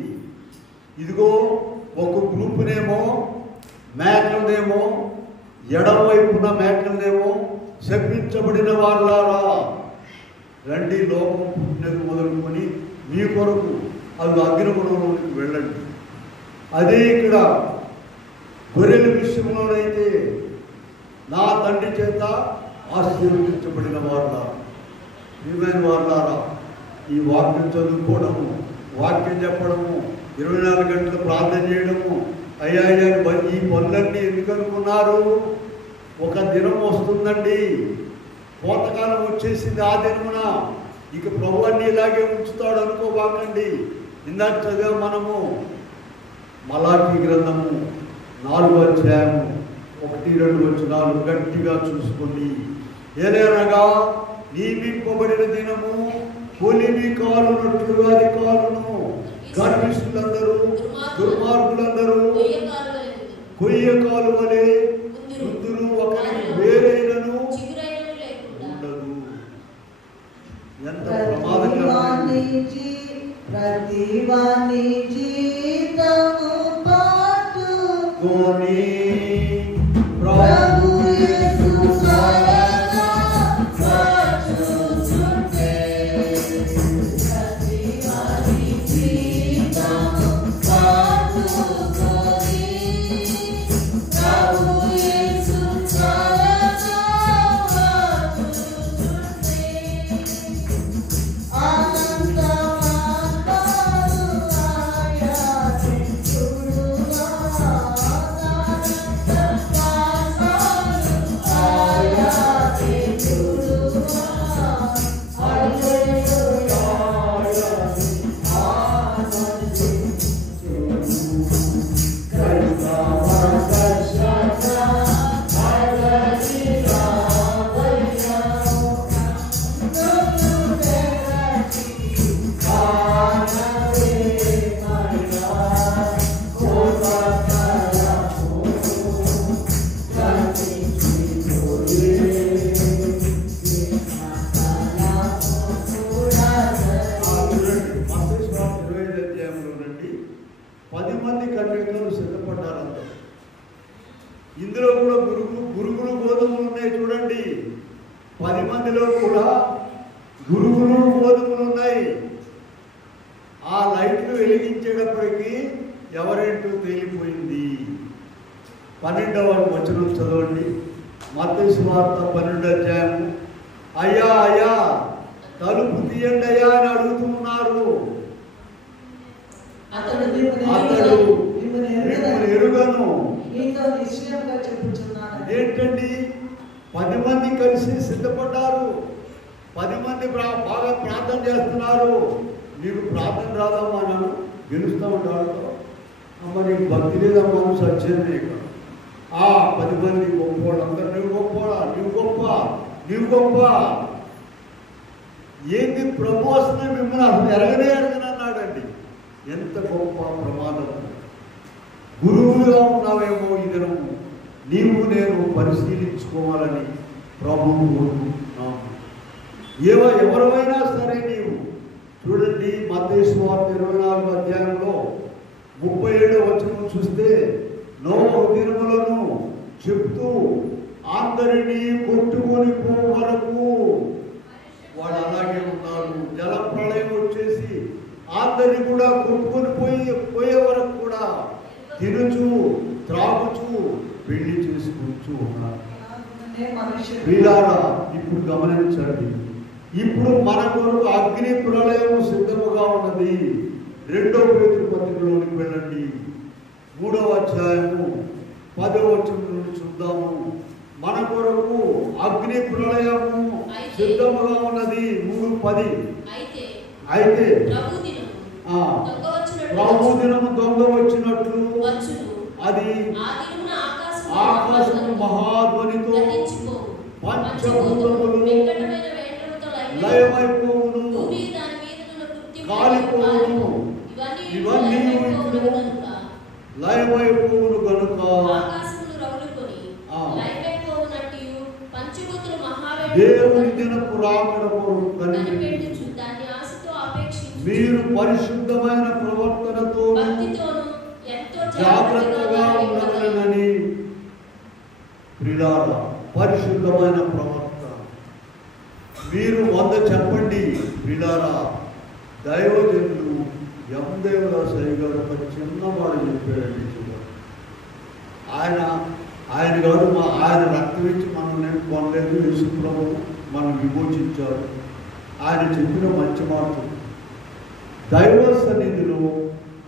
ఇదిగో ఒక గ్రూపునేమో మేకలనేమో ఎడమవైపున మేకలనేమో శపించబడిన వాళ్ళారా రండి, లోకం పుట్టినది మొదలుకొని మీ కొరకు అది అగ్నిగుణంలోకి వెళ్ళండి. అదే ఇక్కడ గొర్రెల విషయంలోనైతే నా తండ్రి చేత ఆశీర్వదించబడిన వాళ్ళారా. ప్రియమైన వాళ్ళారా, ఈ వాక్యం చదువుకోవడము, వాక్యం చెప్పడము, 24 గంటలు ప్రార్థన చేయడము, అయ్యా ఈ పనులన్నీ ఎందుకు అనుకున్నారు? ఒక దినం వస్తుందండి, కోతకాలం వచ్చేసింది. ఆ దినమున ఇక ప్రభు అన్ని ఇలాగే ఉంచుతాడు అనుకోబాకండి. ఇందాక చదివా మనము మలాకీ గ్రంథము 4వ అధ్యాయము 1-2 వచనాలు గట్టిగా చూసుకోండి. ఏదనగా నియమింపబడిన దినము కొలిమి కాలునట్లుగా అది కాలును. గర్విష్ఠులందరూ దుర్మార్గులందరూ కొయ్య కాలు వలె రుద్దురు, ఒకరికి వేరైనను ఉండదు. ఎంత ప్రమాదకరమైన ప్రతివాని జీతము పట్టుకొని ప్రభు యేసు స్వరగా 10 మంది కన్యకలు సిద్ధపడ్డారు అందరూ. ఇందులో కూడా గురుగులు గోధుమలు ఉన్నాయి చూడండి. 10 మందిలో కూడా గురుగులు గోధుమలు ఉన్నాయి. ఆ లైట్లు వెలిగించేటప్పటికీ ఎవరేంటో తేలిపోయింది. 12వ వచనం చదవండి. మత్తయి సువార్త 12వ అధ్యాయం. అయ్యా అయ్యా తలుపు తీయండి అయ్యా అని అడుగుతున్నారు. అతడు మిమ్మల్ని ఎరుగను. మీతో నిశ్చయంగా చెప్పుచున్నాను. ఏంటండి, 10 మంది కలిసి సిద్ధపడ్డారు. 10 మంది బాగా ప్రార్థన చేస్తున్నారు. నీకు ప్రార్థన రాదమ్మా, నన్ను గెలుస్తూ ఉంటాడు. అమ్మ నీకు భక్తి లేదమ్మా, సత్యమే. ఇక్కడ 10 మంది గొప్పవాళ్ళు అందరూ నువ్వు గొప్పవాడా, నీవు గొప్ప. ఏంది ప్రభు వస్తున్నా మిమ్మల్ని అసలు ఎరగనన్నాడండి. ఎంత గొప్ప ప్రమాదం. గురువుగా ఉన్నావేమో ఈ దినము నీవు నేను పరిశీలించుకోవాలని ప్రభువు కోరుకుంటున్నాము. ఎవరైనా సరే నీవు చూడండి. మత్తయి సువార్త 24వ అధ్యాయంలో 37వ వచనం చూస్తే నోవహు దినములను చెప్తూ అందరినీ కొట్టుకొని పో వరకు వాడు అలాగే ఉన్నాడు. జల ప్రళయం వచ్చేసి అందరినీ కూడా కొట్టుకొని పోయే వరకు కూడా తినుచు త్రాగుచు పెళ్లి చేసుకుంటూ ఉన్నారు. వీళ్ళారా ఇప్పుడు గమనించండి. ఇప్పుడు మన కొరకు అగ్ని ప్రళయం సిద్ధముగా ఉన్నది. 2వ పేతురు పత్రికలోనికి వెళ్ళండి. 3వ అధ్యాయము 10వ వచనం నుండి చూద్దాము. మన కొరకు అగ్ని ప్రళయము సిద్ధముగా ఉన్నది. 3:10. అయితే ప్రభు దినము దొంగ వచ్చినట్లు అది ఆకాశము మహాధ్వనితో పంచభూతములు లయమైపోవును, కాలిపోవును. ఇవన్నీ లయమైపోవును కనుక దేవుని దినపు రాకడ కొరకు కనిపెట్టి మీరు పరిశుద్ధమైన ప్రవర్తనతో జాగ్రత్తగా ఉండగలనని. ప్రియులారా, పరిశుద్ధమైన ప్రవర్తన మీరు 100 చెప్పండి. ప్రియులారా, దైవజనులు యమదేవదాసయ్య గారు ఒక చిన్నవాడు చెప్పారండి. ఆయన గారు ఆయన రక్తం ఇచ్చి మనం నేను కొనలేదు, యేసుప్రభు మనం విమోచించారు. ఆయన చెప్పిన మంచి మాటలు. దైవ సన్నిధిలో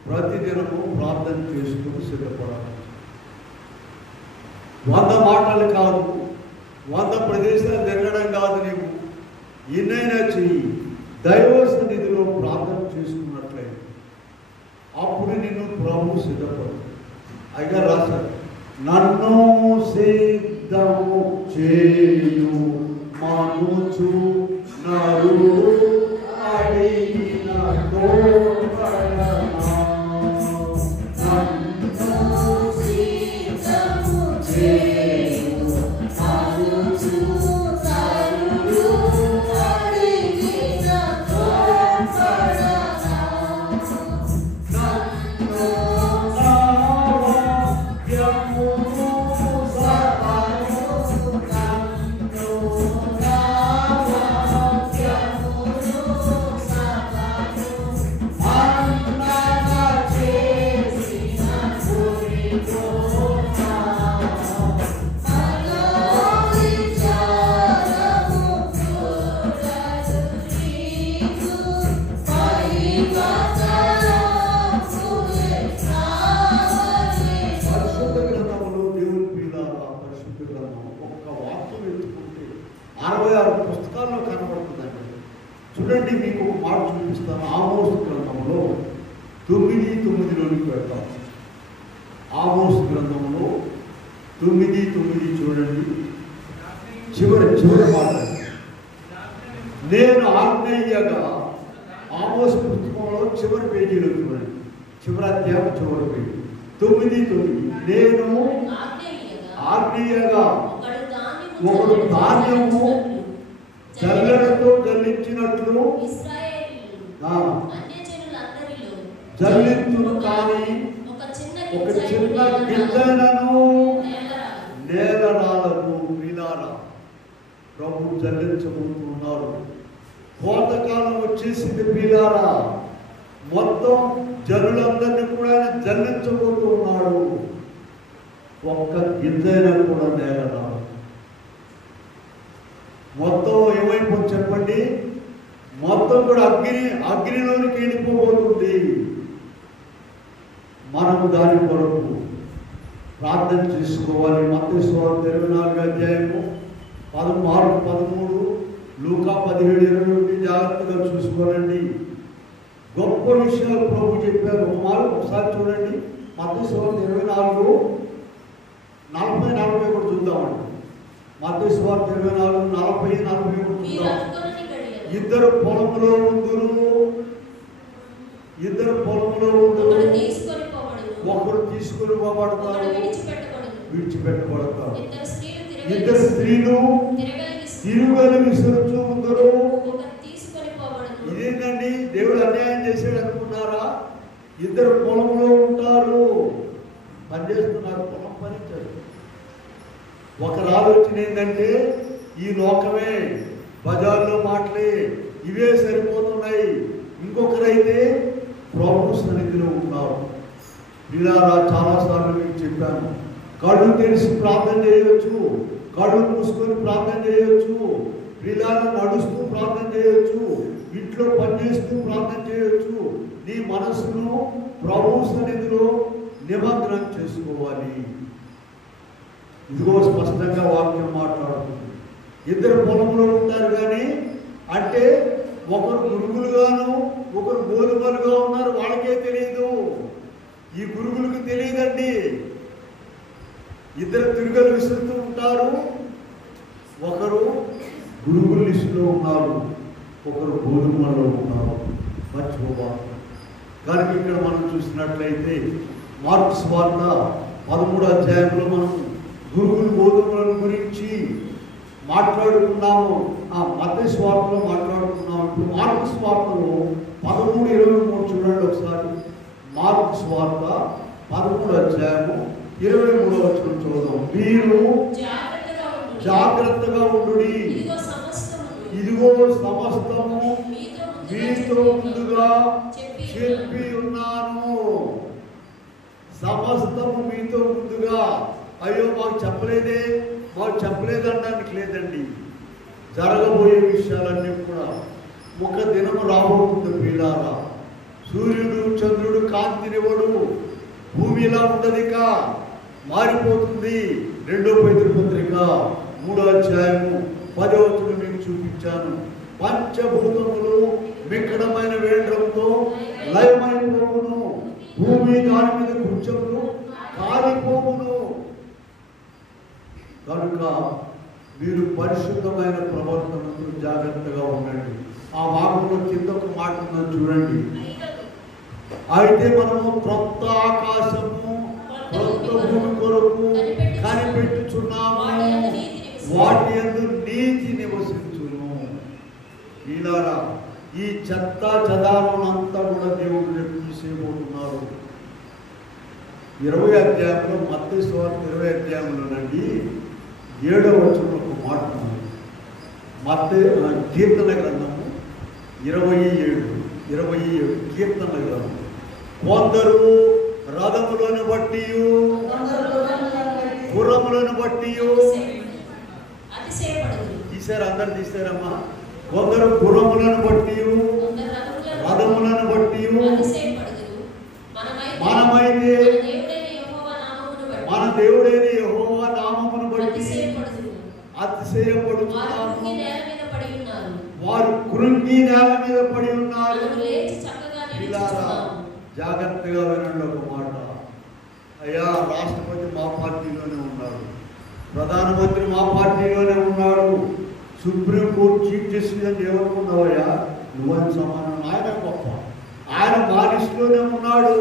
ప్రతిదినము ప్రార్థన చేసుకుని సిద్ధపడాలి. 100 మాటలు కాదు, 100 ప్రదేశాలు తిరగడం కాదు. నీవు ఎన్నైనా చెయ్యి. దైవ సన్నిధిలో ప్రార్థన చేసుకున్నట్లయితే అప్పుడు నిన్ను ప్రభు సిద్ధపడు. అయిగా రాశారు, నన్ను సిద్ధము చేయు మనుచు నరు అడిగిన చూడండి. మీకు ఒక మాట చూపిస్తాను. ఆమోసు గ్రంథంలో 9:9లోనికి వెళ్తాం. ఆమోసు గ్రంథంలో 9:9 చూడండి. చివరి మాట, నేను ఆజ్ఞయ్యగా. ఆమోసు పుస్తకంలో చివరి పేజీలో చూడండి. చివరి అధ్యాయం చివరి పేజీ 9:9. నేను ఆజ్ఞయ్యగా ఒకడు ధాన్యము జల్లెడతో జల్లించినట్లు జల్లించును కానీ ఒక చిన్న గింజనను నేల రాలదు. వీలారా ప్రభు జల్లించబోతున్నారు. కోతకాలం వచ్చేసింది వీలారా. మొత్తం జనులందరినీ కూడా ఆయన జల్లించబోతున్నాడు. ఒక్క గింజైనా కూడా నేల రాదు. మొత్తం ఏమైపోతుంది చెప్పండి? మొత్తం కూడా అగ్నిలోనికి వెళ్ళిపోబోతుంది. మనము దాని కొరకు ప్రార్థన చేసుకోవాలి. మత్తయి సువార్త 24వ అధ్యాయము 16, 13, లూకా 17, 21 జాగ్రత్తగా చూసుకోవాలండి. గొప్ప విషయాలు ప్రభు చెప్పారు. ఒకసారి చూడండి. మత్తయి సువార్త 24, 40, 40 కూడా చూద్దామండి. మత్తయి సువార్త 24, 40, 41 చూద్దాం. ఇద్దరు పొలంలో ఉందురు, ఒకరు తీసుకొని పోబడతారు, విడిచిపెట్టబడతారు. ఇద్దరు స్త్రీలు తిరుగలి విసురుచూ ఉందరు. ఇదేంటండి, దేవుడు అన్యాయం చేసాడు అనుకున్నారా? ఇద్దరు పొలంలో ఉంటారు, పనిచేస్తున్నారు, పొలం పనిచేస్తారు. ఒకరు ఆలోచన ఏంటంటే ఈ లోకమే, బజార్లో మాటలే ఇవే సరిపోతున్నాయి. ఇంకొకరైతే ప్రభు సన్నిధిలో ఉన్నారు. ఇలా చాలాసార్లు మీకు చెప్పాను. కళ్ళు తెరిచి ప్రార్థన చేయవచ్చు, కళ్ళు మూసుకొని ప్రార్థన చేయవచ్చు, ఇలా నడుస్తూ ప్రార్థన చేయవచ్చు, ఇంట్లో పనిచేస్తూ ప్రార్థన చేయవచ్చు. నీ మనసును ప్రభు సన్నిధిలో నిమగ్నం చేసుకోవాలి. ఇదిగో స్పష్టంగా వాక్యం మాట్లాడుతుంది. ఇద్దరు పొలంలో ఉంటారు కానీ, అంటే ఒకరు గురుగులుగాను ఒకరు గోధుమలుగా ఉన్నారు. వాళ్ళకే తెలియదు, ఈ గురుగులకు తెలియదండి. ఇద్దరు తిరుగలు విసురుతూ ఉంటారు. ఒకరు గురుగుల లిస్టులో ఉన్నారు, ఒకరు గోధుమలో ఉన్నారు. మర్చిపోవాలి. కనుక ఇక్కడ మనం చూసినట్లయితే మార్కు సువార్త 13వ అధ్యాయంలో మనం గురుగులు గోధుమల గురించి మాట్లాడుకున్నాము. మత్తయి సువార్తలో మాట్లాడుకున్నాము. ఇప్పుడు మార్కు సువార్తలో 13:23 చూడండి ఒకసారి. మార్కు సువార్త 13వ అధ్యాయము 23వ వచనం చూద్దాం. మీరు జాగ్రత్తగా ఉండుడి, ఇదిగో సమస్తము మీతో ముందుగా చెప్పి ఉన్నాను. సమస్తము మీతో ముందుగా. అయ్యో మాకు చెప్పలేదే, మాకు చెప్పలేదనడానికి లేదండి. జరగబోయే విషయాలన్నీ కూడా ఒక దినము రాబోతుంది ప్రియులారా. సూర్యుడు చంద్రుడు కాంతినివ్వడు, భూమి ఇలా ఉండదిక మారిపోతుంది. 2వ పేతురు పత్రిక 3వ అధ్యాయము 10వ వచనం మీకు చూపించాను. పంచభూతములు వికటమైన వేండ్రంతో లయమైపోవును, భూమి దాని మీద వృక్షములు కాలిపోవును. కనుక మీరు పరిశుద్ధమైన ప్రవర్తనతో జాగ్రత్తగా ఉండండి. ఆ వాక్యంలో కింద ఒక మాట ఉందని చూడండి. అయితే మనము క్రొత్త ఆకాశము క్రొత్త భూమి కొరకు కనిపెట్టుచున్నాము, వాటి యందు నీతి నివసించును. ఈలారా ఈ చెత్త చెదారమంతా కూడా దేవుడు రేపు చూసేబోతున్నారు. 20వ అధ్యాయంలో, మత్తయి సువార్త 20వ అధ్యాయంలోనండి 7వ వచనంలో ఒక మాట ఉంది. మత్తయి కీర్తన గ్రంథము 27 కీర్తన గ్రంథం. కొందరు రథములను బట్టి గుర్రములను బట్టి తీశారు. అందరు తీశారమ్మా. కొందరు గుర్రములను బట్టి రథములను బట్టి, మనమైతే మన దేవుడైన యెహోవా నామమును బట్టి అతిశయపడుతున్నాము. వారు కృంగి నేల మీద పడి ఉన్నారు. జాగ్రత్తగా వినండి ఒక మాట. అయ్యా, రాష్ట్రపతి మా పార్టీలోనే ఉన్నాడు, ప్రధానమంత్రి మా పార్టీలోనే ఉన్నాడు, సుప్రీంకోర్టు చీఫ్ జస్టిస్ అని ఏమనుకున్నావయ్యా? నువ్వని సమానం. ఆయన గొప్ప, ఆయన మా లిస్టులోనే ఉన్నాడు.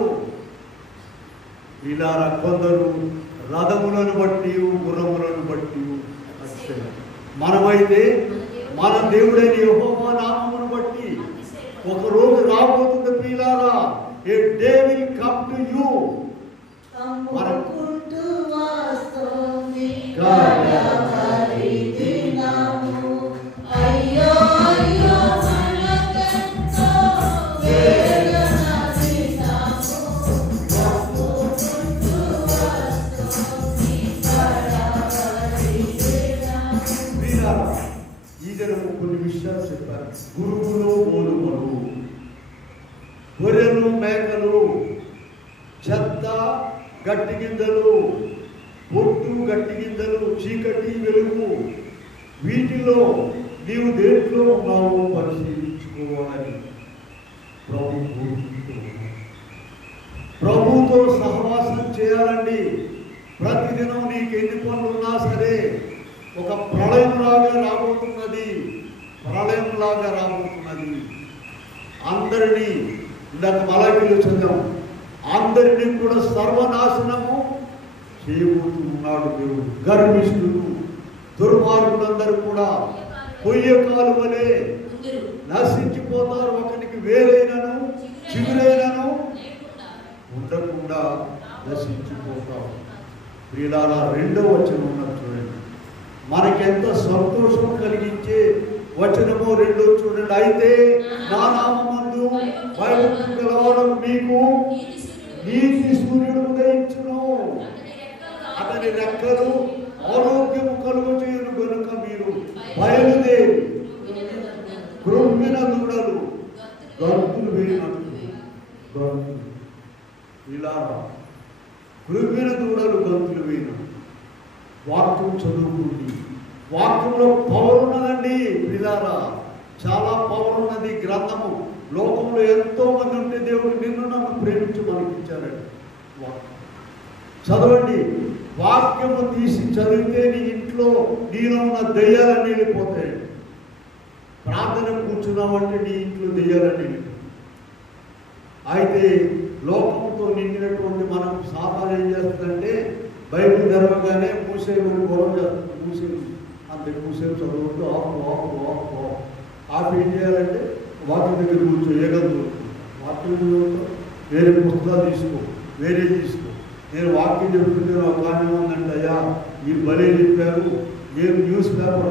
ఇలా కొందరు రథములను బట్టి గుర్రములను బట్టి. మనమైతే మన దేవుడైన యెహోవా నామమును బట్టి. ఒక రోజు రాబోతుంది ప్రియులారా, a day will come to you. తమ్ముకుంటూ వస్తోంది God. కడవరి దినము. అయ్యో అయ్యో మనకెంతో వేదన దినము. తమ్ముకుంటూ వస్తోంది కడవరి దినము. వీరారా, ఈ దినము కొన్ని విషయాలు చెప్పారు. గురువులు గోధుమలు, గొర్రెలు మేకలు, చెత్త గట్టి గింజలు, పొట్టు గట్టి గింజలు, చీకటి వెలుగు, వీటిలో నీవు దేంట్లో ఉన్నావో పరిశీలించుకోవాలని ప్రభు కోరుకుంటున్నాడు. ప్రభుతో సహవాసం చేయాలండి. ప్రతిదినం నీకు ఎన్ని పనులు ఉన్నా సరే ఒక ప్రళయంలాగా రాబోతున్నది. ప్రళయంలాగా రాబోతున్నది. అందరినీ ఇందాక మలాఖీలో చదివాం, అందరినీ కూడా సర్వనాశనము చేయబోతున్నాడు దేవుడు. గర్విష్ఠులు, దుర్మార్గులందరూ కూడా పొయ్య కాలువలే నశించిపోతారు. ఒకరికి వేరైనను చిగురైనను ఉండకుండా నశించిపోతారు. ప్రియులారా, 2వ వచనం ఉన్నది చూడండి. మనకెంత సంతోషం కలిగించే వచనము 2 చూడండి. అయితే నా నామమందు భయభక్తి గలవాడు మీకు నీతి సూర్యుడు ఉదయించును, అతని రెక్కలు ఆరోగ్యము కలుగు చేయను గనుక మీరు బయలుదేరి కృమ్మిన దూడలు గంతులు వేయనట్టు. గంతులు ఇలా కృమ్మిన దూడలు గంతులు వేయను. వాక్యం చదువుకుంది. వాక్యంలో పవర్ ఉన్నదండి. పిల్లారా, చాలా పవర్ ఉన్నది. గ్రంథము లోకంలో ఎంతో మంది ఉంటే దేవుడు నిన్ను నన్ను ప్రేమించి మనకి ఇచ్చారండి. వాక్యం చదవండి. వాక్యము తీసి చదివితే నీ ఇంట్లో నీలో ఉన్న దెయ్యాలన్నీ వెళ్ళిపోతాయి. ప్రార్థన కూర్చున్నామంటే నీ ఇంట్లో దెయ్యాలన్నీ వెళ్ళిపోతాయి. అయితే లోకంతో నిండినటువంటి మనం సాధారణ ఏం చేస్తుందంటే బైబిల్ తెరవగానే మూసేమని గొడవ చేస్తుంది. మూసేము అంతే, మూసేము చదవద్దు, ఆపు ఆపు ఆపు ఆపు. ఏం చేయాలంటే వాక్యం దగ్గర కూర్చో, ఏగదు వాక్యం వేరే పుస్తకాలు తీసుకో, వేరే తీసుకో. నేను వాక్యం చెప్తుంటే ఒక కానీ ఉందంటే, అయ్యా ఈ భలే చెప్పారు. నేను న్యూస్ పేపర్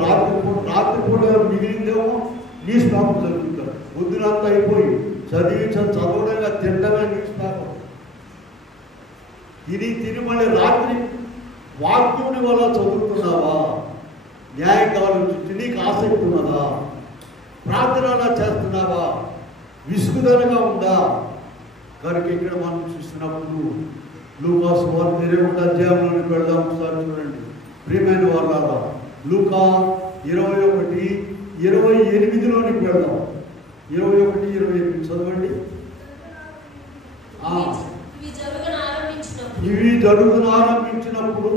రాత్రిపూట మిగిలిందేమో న్యూస్ పేపర్ చదువుతాను. పొద్దునంతా అయిపోయి చదవడంగా తింటమే న్యూస్ పేపర్. తిని మళ్ళీ రాత్రి వాక్యం వల్ల చదువుతున్నావా? న్యాయంగా ఆలోచించి నీకు ఆసక్తి ఉన్నదా? ప్రార్థన చేస్తున్నావా? విసుగుదనగా ఉందా? కనుక ఇక్కడ మనం చూసినప్పుడు లూకా సువార్త 20వ అధ్యాయంలోకి వెళ్దాం. ఒకసారి చూడండి ప్రియమైన వాళ్ళారా. లూకా 21:28లోనికి వెళ్దాం. 21:28 చదవండి. ఇవి జరుగున ఆరంభించినప్పుడు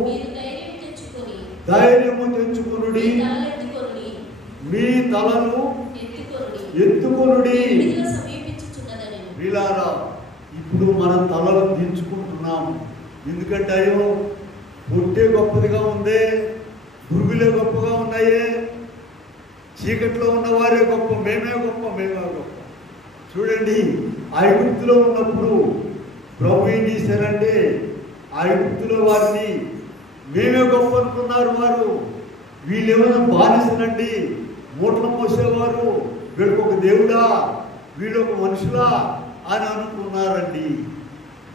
ధైర్యము తెచ్చుకునుడి, మీ తలను ఎత్తుకొనుడి. వీలారా, ఇప్పుడు మనం తలలు దించుకుంటున్నాం. ఎందుకంటే అయ్యో పొట్టే గొప్పదిగా ఉందే, పురుగులే గొప్పగా ఉన్నాయే, చీకట్లో ఉన్నవారే గొప్ప, మేమే గొప్ప. చూడండి, ఐగుప్తులో ఉన్నప్పుడు ప్రభు ఏం చేశారంటే ఐగుప్తులో వారిని మేమే గొప్ప అనుకున్నారు. వారు వీళ్ళేమైనా బానిసనండి, మూటలు మోసేవారు. వీళ్ళకి ఒక దేవుడా, వీళ్ళు ఒక మనుషులా అని అనుకున్నారండి.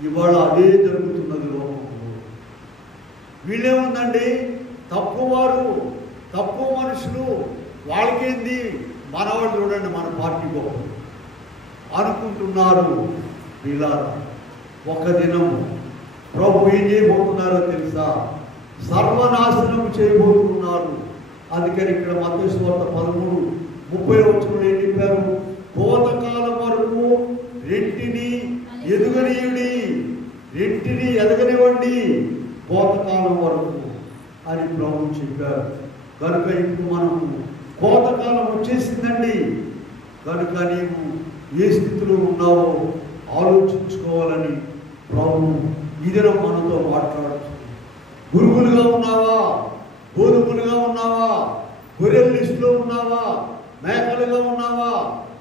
ఇవాళ అదే జరుగుతున్నది లోకంలో. వీళ్ళేముందండి, తక్కువవారు, తక్కువ మనుషులు, వాళ్ళకేంది, మనవాళ్ళు చూడండి మన పార్టీ గొప్ప అనుకుంటున్నారు. వీళ్ళారా, ఒక దినం ప్రభు ఏం చేయబోతున్నారో తెలుసా? సర్వనాశనం చేయబోతున్నారు. అందుకని ఇక్కడ మత్తయి సువార్త 13:30 ఏం చెప్పారు? కోతకాలం వరకు రెంటిని ఎదుగనీయుడి, రెంటిని ఎదగనివ్వండి కోతకాలం వరకు అని ప్రభు చెప్పారు. కనుక ఇప్పుడు మనము కోతకాలం వచ్చేసిందండి. కనుక నీవు ఏ స్థితిలో ఉన్నావో ఆలోచించుకోవాలని ప్రభు ఇదిలో మనతో మాట్లాడుతుంది. గురువులుగా ఉన్నావా? గోధుమలుగా ఉన్నావా? గొర్రెల లిస్టులో ఉన్నావా? మేకలుగా ఉన్నావా?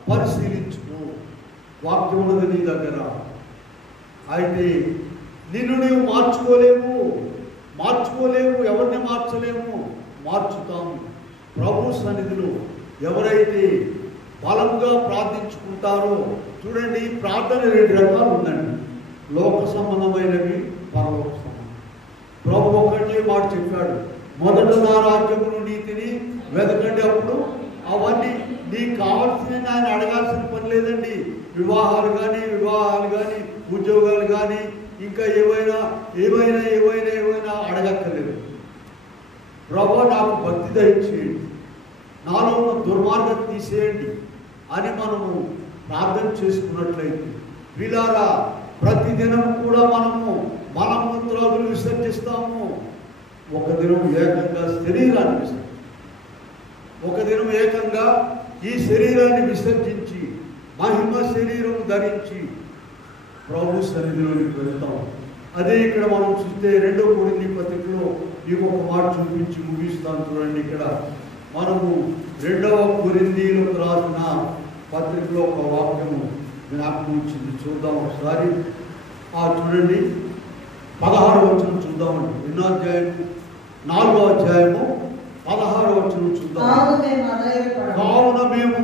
పరిశీలించుకో. వాక్యం ఉన్నది నీ దగ్గర. అయితే నిన్ను నీవు మార్చుకోలేవు, ఎవరిని మార్చలేము, మార్చుతాము. ప్రభు సన్నిధిలో ఎవరైతే బలంగా ప్రార్థించుకుంటారో, చూడండి ప్రార్థన 2 రకాలు ఉందండి. లోక సంబంధమైనవి, పరలోక సంబంధం. ప్రభు ఒకటే మాట చెప్పాడు, మొదట నా రాజ్యమును నీతిని వెతకండి, అప్పుడు అవన్నీ నీకు కావాల్సిన ఆయన అడగాల్సిన పని లేదండి. వివాహాలు కానీ ఉద్యోగాలు కానీ ఇంకా ఏవైనా అడగక్కర్లేదు. ప్రభు నాకు భక్తి దయచేయండి, నాలో ఉన్న దుర్మార్గం తీసేయండి అని మనము ప్రార్థన చేసుకున్నట్లయితే వీళ్ళారా ప్రతిదినం కూడా మనము మలమూత్రాదులు విసర్జిస్తాము. ఒక దినం ఏకంగా శరీరాన్ని విసర్జిస్తాం, ఒక దినం ఏకంగా ఈ శరీరాన్ని విసర్జించి మహిమ శరీరం ధరించి ప్రభు సన్నిధిలోకి వెళ్తాం. అదే ఇక్కడ మనం చూస్తే 2 కొరింథీ పత్రికలో మీకు ఒక మాట చూపించి ముగిస్తాను. చూడండి, ఇక్కడ మనము 2వ కొరింథీలకు రాసిన పత్రికలో ఒక వాక్యము జ్ఞాపకం వచ్చింది, చూద్దాం ఒకసారి. చూడండి 16వ వచనం చూద్దామండి. 2వ అధ్యాయము 4వ అధ్యాయము 16వ వచనం చూద్దాం. కావున మేము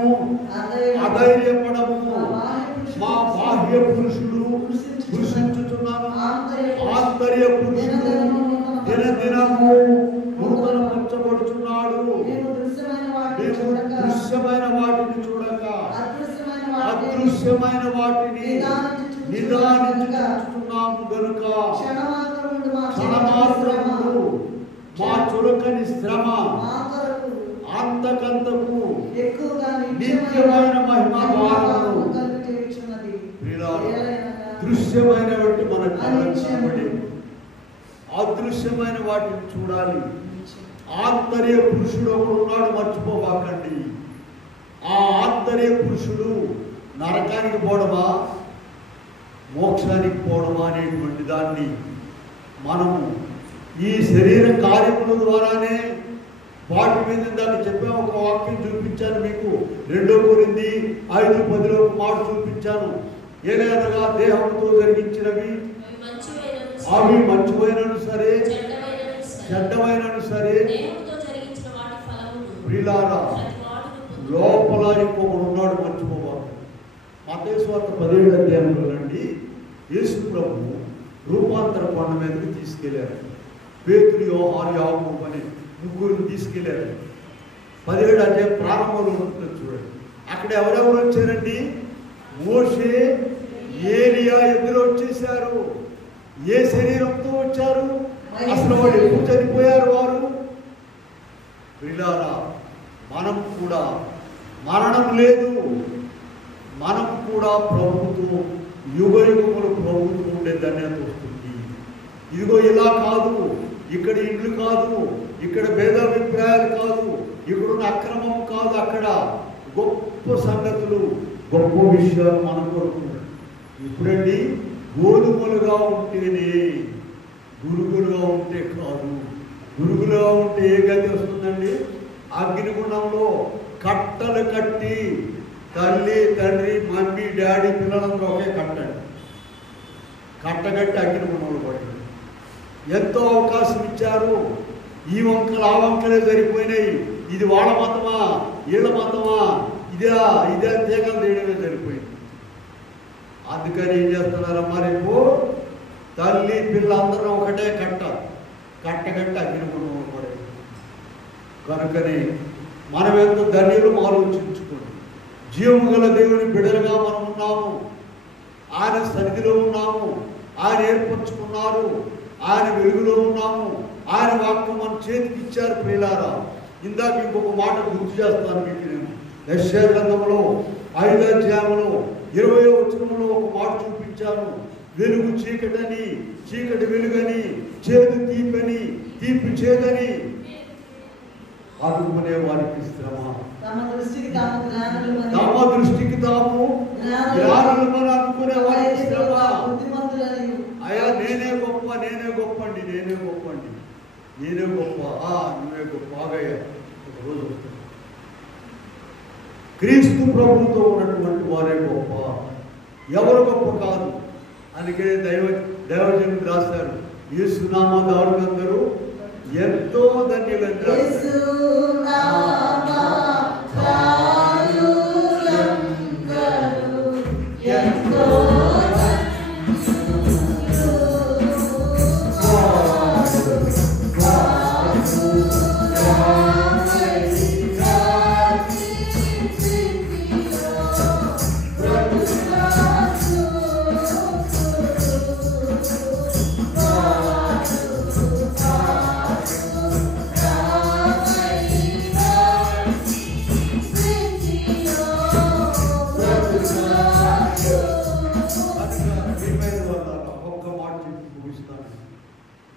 అధైర్యపడము, మా బాహ్య పురుషుడు కృషించుచున్నాను, ఆంతర్య పురుషుడు దినదినము నూతనపరచబడుచున్నాడు. మేము దృశ్యమైన వాటిని చూడక అదృశ్యమైన వాటిని నిదానించుచున్నాము గనుక క్షణమాత్రము మా చురకని శ్రమ అంతకంతకు నిత్యమైన మహిమ భారము. దృశ్యమైన వాటి మన కళ్ళకు కనబడి అదృశ్యమైన వాటిని చూడాలి. ఆంతర్య పురుషుడు ఒకడు ఉన్నాడు, మర్చిపోవాకండి. ఆ ఆంతర్య పురుషుడు నరకానికి పోవడమా మోక్షానికి పోవడమా అనేటువంటి దాన్ని మనము ఈ శరీర కార్యముల ద్వారానే వాటి మీద ఇందాక చెప్పాము. ఒక వాక్యం చూపించాను మీకు, 2 కొరింథీ 5:10 ఒక మాట చూపించాను. ఏలైనగా దేహంతో జరిగించినవి అవి మంచివైనను సరే చెడ్డమైనను సరే ప్రియులారా లోపల ఇంకొకడు ఉన్నాడు, మర్చిపోవాలి. మత్తయి సువార్త 17వ అధ్యాయంలో అండి యేసు ప్రభు రూపాంతర కొండ మీదకి తీసుకెళ్లారు. పేతురు, యోహాను, యాకోబు అనే 3 తీసుకెళ్లారు. 17వ అధ్యాయం ప్రారంభంలో ఉంటుంది చూడండి. అక్కడ ఎవరెవరు వచ్చారండి? మోషే, ఏలియా ఎదురు వచ్చేసారు. ఏ శరీరంతో వచ్చారు? అసలు వాళ్ళు ఎప్పుడు చనిపోయారు వారు? ప్రియులారా, మనం కూడా మరణం లేదు, మనం కూడా ప్రభుత్వం యుగయుగములు ప్రభుత్వం ఉండే ధన్యత వస్తుంది. ఇదిగో ఇలా కాదు, ఇక్కడ ఇండ్లు కాదు, ఇక్కడ భేదాభిప్రాయాలు కాదు, ఇక్కడున్న అక్రమం కాదు, అక్కడ గొప్ప సంగతులు, గొప్ప విషయాలు మనం కోరుకుంటాం. ఇప్పుడండి గోధుమలుగా ఉంటేనే, గురుగులుగా ఉంటే కాదు. గురుగులుగా ఉంటే ఏ గతి వస్తుందండి? అగ్నిగుండంలో కట్టలు కట్టి తల్లి, తండ్రి, మమ్మీ, డాడీ, పిల్లలందరూ ఒకే కట్టండి, కట్టగట్టి అగ్నిగుండంలో పట్టింది. ఎంతో అవకాశం ఇచ్చారు. ఈ వంకలు ఆ వంకలే సరిపోయినాయి. ఇది వాళ్ళ మతమా, వీళ్ళ మతమా, ఇదే తీగలు తీయడమే సరిపోయింది. అందుకని ఏం చేస్తున్నారమ్మా, రేపు తల్లి పిల్ల అందరూ ఒకటే కట్టగట్టి అగ్నిగుండంలో పడేది. కనుకనే మనం ఎంత ధన్యులు ఆలోచించుకోండి. జీవము గల దేవుని బిడ్డలుగా మనం ఉన్నాము, ఆయన సన్నిధిలో ఉన్నాము, ఆయన ఏర్పరచుకున్నారు, ఆయన వెలుగులో ఉన్నాము, ఆయన వాక్యం మన చేతికి ఇచ్చారు. ప్రియులారా, ఇందాక ఇంకొక మాట గుర్తు చేస్తాను మీకు. నేను యెషయా గ్రంథంలో 5వ అధ్యాయంలో 20వ వచనంలో ఒక మాట చూపించాను. వెలుగు చీకటని, చీకటి వెలుగని, చేదు తీపని, తీపి చేదని అనుకునే వారికి శ్రమ. తమ దృష్టికి తాము జ్ఞానులమని అనుకునే వారికి శ్రమ. అయ్యా నేనే గొప్ప అండి, నేనే గొప్ప, నువ్వే గొప్ప. ఆగయ్యా, ఒక రోజు వస్తుంది. క్రీస్తు ప్రభుతో ఉన్నటువంటి వారే గొప్ప, ఎవరు గొప్ప కాదు. అందుకే దైవజనుడు రాస్తారు, యేసునామ దారులందరూ ఎంతో ధన్యులందరూ.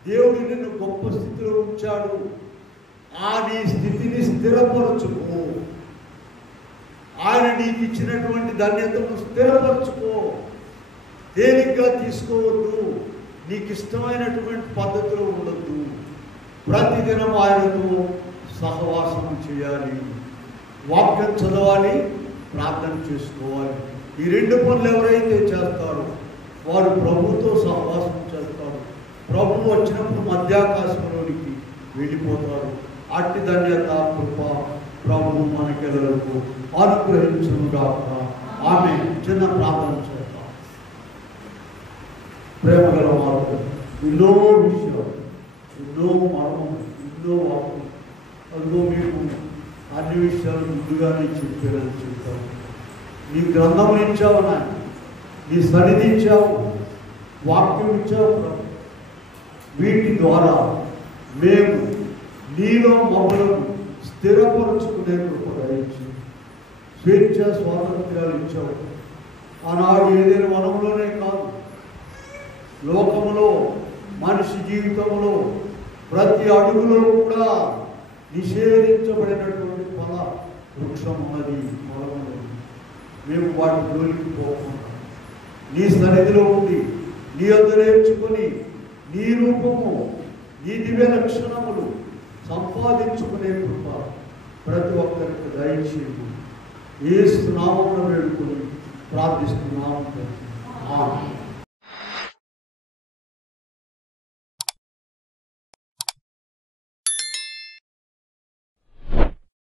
దేవుడు నిన్ను గొప్ప స్థితిలో ఉంచాడు. ఆ నీ స్థితిని స్థిరపరచుకో. ఆయన నీకు ఇచ్చినటువంటి ధన్యతను స్థిరపరచుకో. తేలిగ్గా తీసుకోవద్దు. నీకు ఇష్టమైనటువంటి పద్ధతిలో ఉండద్దు. ప్రతిదినం ఆయనతో సహవాసం చేయాలి. వాక్యం చదవాలి, ప్రార్థన చేసుకోవాలి. ఈ రెండు పనులు ఎవరైతే చేస్తారో వారు ప్రభుతో సహవాసం చేస్తారు. ప్రభువు వచ్చినప్పుడు మధ్యాకాశంలోనికి వెళ్ళిపోతారు. అట్టి ధన్యత కృప ప్రభువు మనకెల్లరకు అనుగ్రహించుగాక. ఆమె చిన్న ప్రార్థన చేద్దాం. ప్రేమగల మార్గం, ఎన్నో విషయాలు, ఎన్నో మర్మం, ఎన్నో వాక్యం, అందులో మీకు అన్ని విషయాలు ముందుగానే చెప్పారని చెప్తాను. నీ గ్రంథం ఇచ్చావు నాయన, నీ సన్నిధి ఇచ్చావు, వాక్యం ఇచ్చావు ప్రభు. వీటి ద్వారా మేము నీలో మమ్మలను స్థిరపరుచుకునే కృప దయచి స్వేచ్ఛ స్వాతంత్ర్యాలు ఇచ్చావు. ఆనాడు ఏదైనా వనంలోనే కాదు, లోకములో మనిషి జీవితంలో ప్రతి అడుగులో కూడా నిషేధించబడినటువంటి ఫల వృక్షం ఉన్నది, ఫలం ఉన్నది. మేము వాటి జోలికి పోకుండా నీ సన్నిధిలో ఉండి నీ వద్ద నేర్చుకొని నీ రూపము, నీ దివ్య లక్షణములు సంపాదించుకునే కృప ప్రతి ఒక్కరికి దయచేసి యేసు నామమున వేడుకొని ప్రార్థిస్తున్నాము. ఆమేన్.